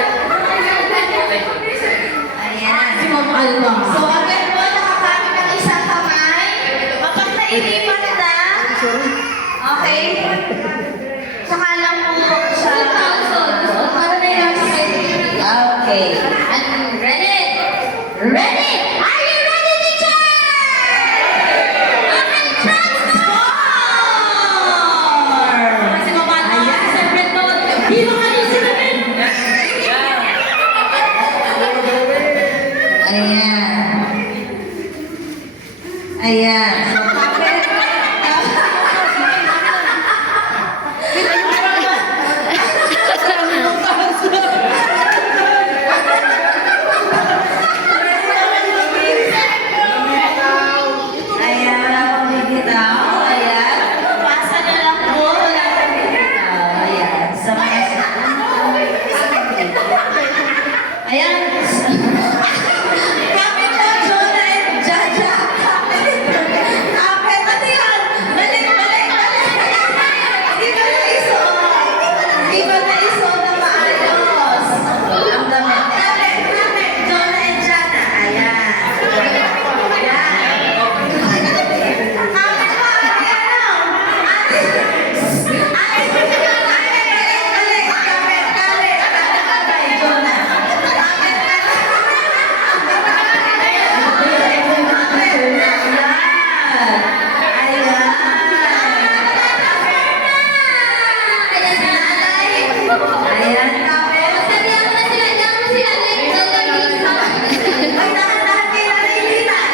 Ayan. Si Mama Alma. So, agad po, nakakapit ng isang kamay. Kapag nainipan na, okay? Saka lang po siya. Para na yung Okay. And ready? Ready? Are you ready, teacher? Okay, transform! Kasi mabata ka sa separate note. Di ba kayo sinabi? Ayan. Ayan. So, kapit. Ayan, bibitaw. Ayan. Pasa na lang po. Wala kang bibitaw. Ayan. Sa mga ayan. Kapit po, Jonah and Jaja. Kapit. Kapit. Ano yan? Balik, balik, balik. Hindi ba naisuot? Hindi ba naisuot na maayos? Ang damit. Kapit, kapit. Jonah and Jana. Ayan. Ayan. Kapit po. Ayan o. Ate. Ate. Balik, balik. Kapit, kapit. Kapit, kapit. Jonah. Ayan, kapit. Sabihan mo na sila, diyan mo sila. Ay, dahan-dahan kayo na nailitan.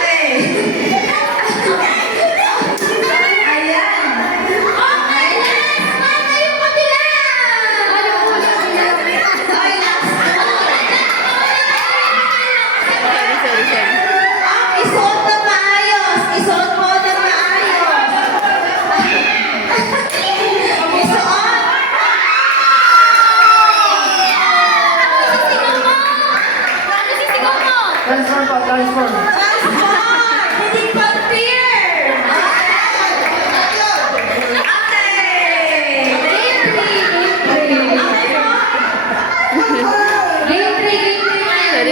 Okay. Ayan. Okay, mama yung kabila! Ay, last. Isuot na maayos. Isuot mo na maayos. Isuot. Ano sisigaw mo? Transform pa, transform. Transform. Hindi confirm. Okay.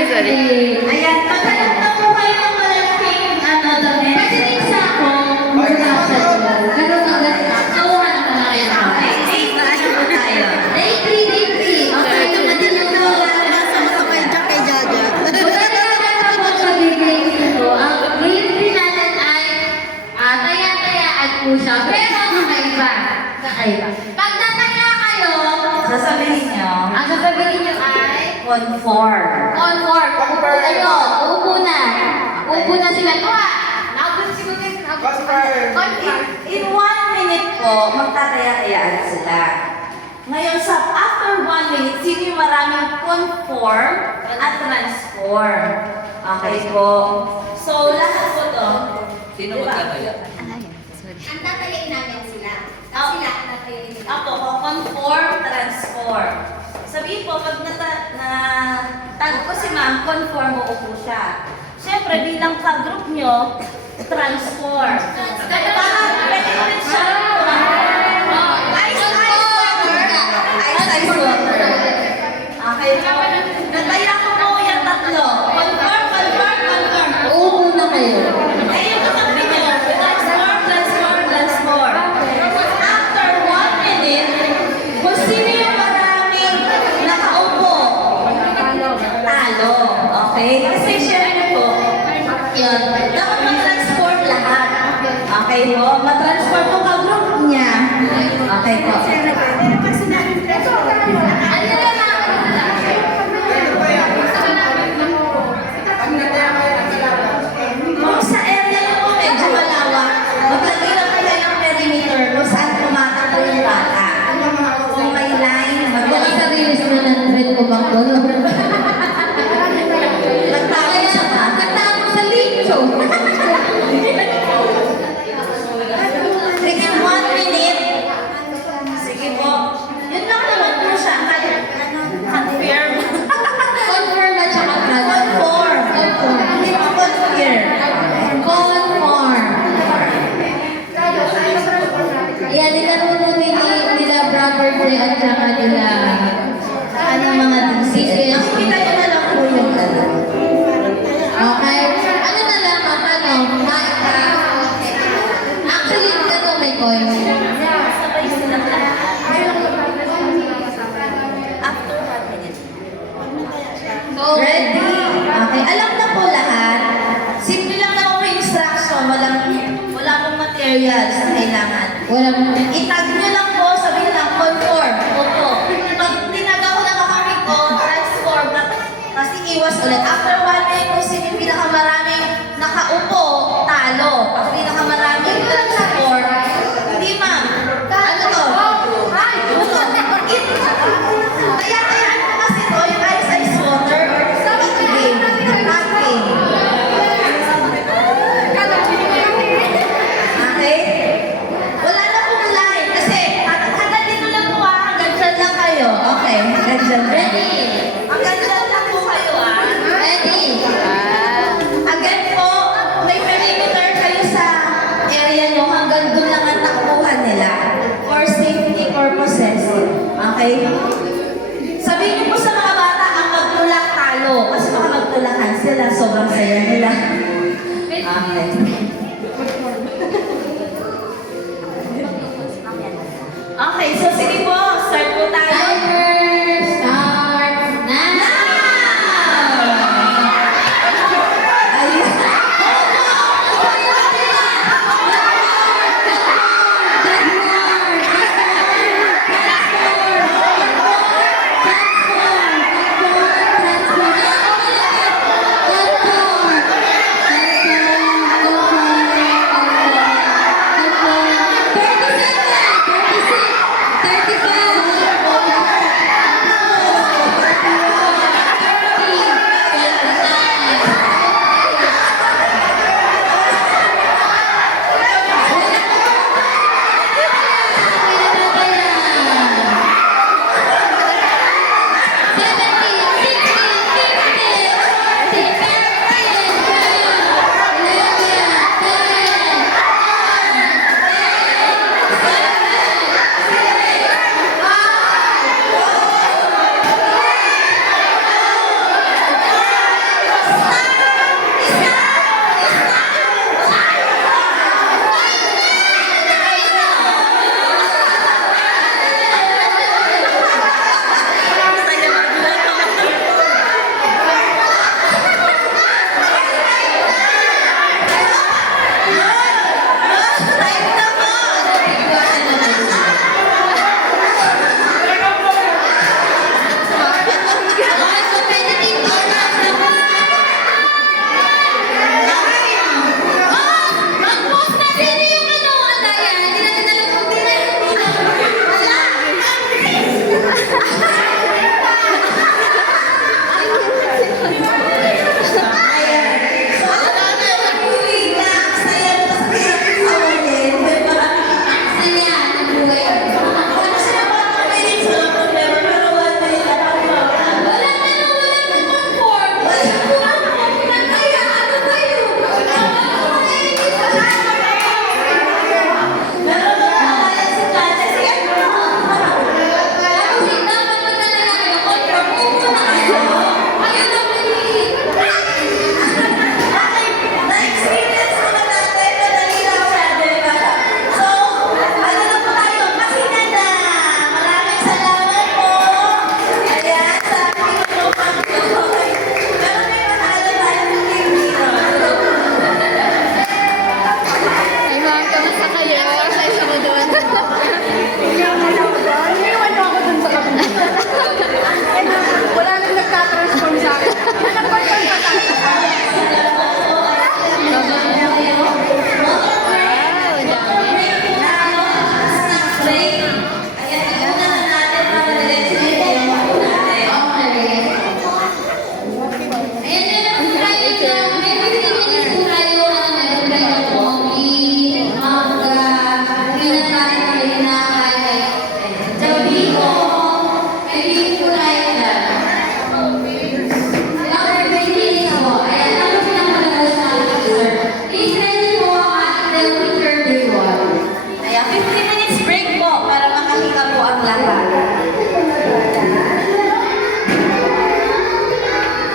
Sorry. Ayan, maghanap na po kayo ng malaking damit. Pwede rin sa ako, mag-usap sa pero hanggang so, hanap na lang yan. Okay, date na ano po tayo? Day 3, day 3. Okay, ito na din yung maganda na po sa grade ito. Ang grade 3 natin ay taya-tayaan po siya, pero kakaiba. Pag nataya kayo, Sasabihin nyo, ang sasabihin nyo ay conform. conform. Upo kayo. Upo na. Upo na sila. Nabot si Kunin. Conform. In 1 minute po, magtataya-tayaan sila. Ngayon, after 1 minute, sino yung maraming conform at transform? Okay po. So, lahat po to. Sino Diba? magkakaya? Ang tatayain namin sila. Tapos sila ang tatayain nila. Ako, conform, transform. Sabihin po, pag tag ko si ma'am, conform mo upo siya. Siyempre, bilang ka-group nyo, transform. Parang pwede ulit siya. Ice water. Ice water. Okay po. Nataya ko po yung tatlo. Conform. Upo na kayo. Ayun ang sabi nyo. Transform. After 1 minute, kung sino yung maraming nakaupo, talo. Okay? Kasi share nyo po. Yun. Dapat ma-transform lahat. Okay po? Ma-transform po ka-group niya. Okay po. Kung sa area nyo po, medyo malawak. Maglagay lang kayo at saka nila mga decisions. Nakikita nyo na lang po yung ano. Okay? Ano na lang, matanong, actually, ano may coins? Sabay silang lahat. After 1 minute. So, Ready? Okay. Alam na po lahat. Simple lang naman po yung instruction. Wala pong materials na kailangan. walang Itag nyo lang po, sabihin lang, conform. Opo. Pag tinag ako na makamit ko, transform. Kasi iwas ulit. After 1 minute, kung sino yung pinakamaraming nakaupo, talo. Pag pinakamaraming transform, hindi ma'am. Ano to? Ano to? Kaya ano kasi to, yung ice water or game. Not game. Okay? Wala na pong line kasi hanggang dito lang po hanggang dyan lang kayo. Okay, hanggang dyan. Ready? Hanggang dyan lang po kayo ready. Again po, may perimeter kayo sa area nyo hanggang doon lang ang takbuhan nila for safety purposes. Okay? Sabihin niyo po sa mga bata ang magtulak talo kasi baka magtulakan sila, sobrang saya nila. Okay.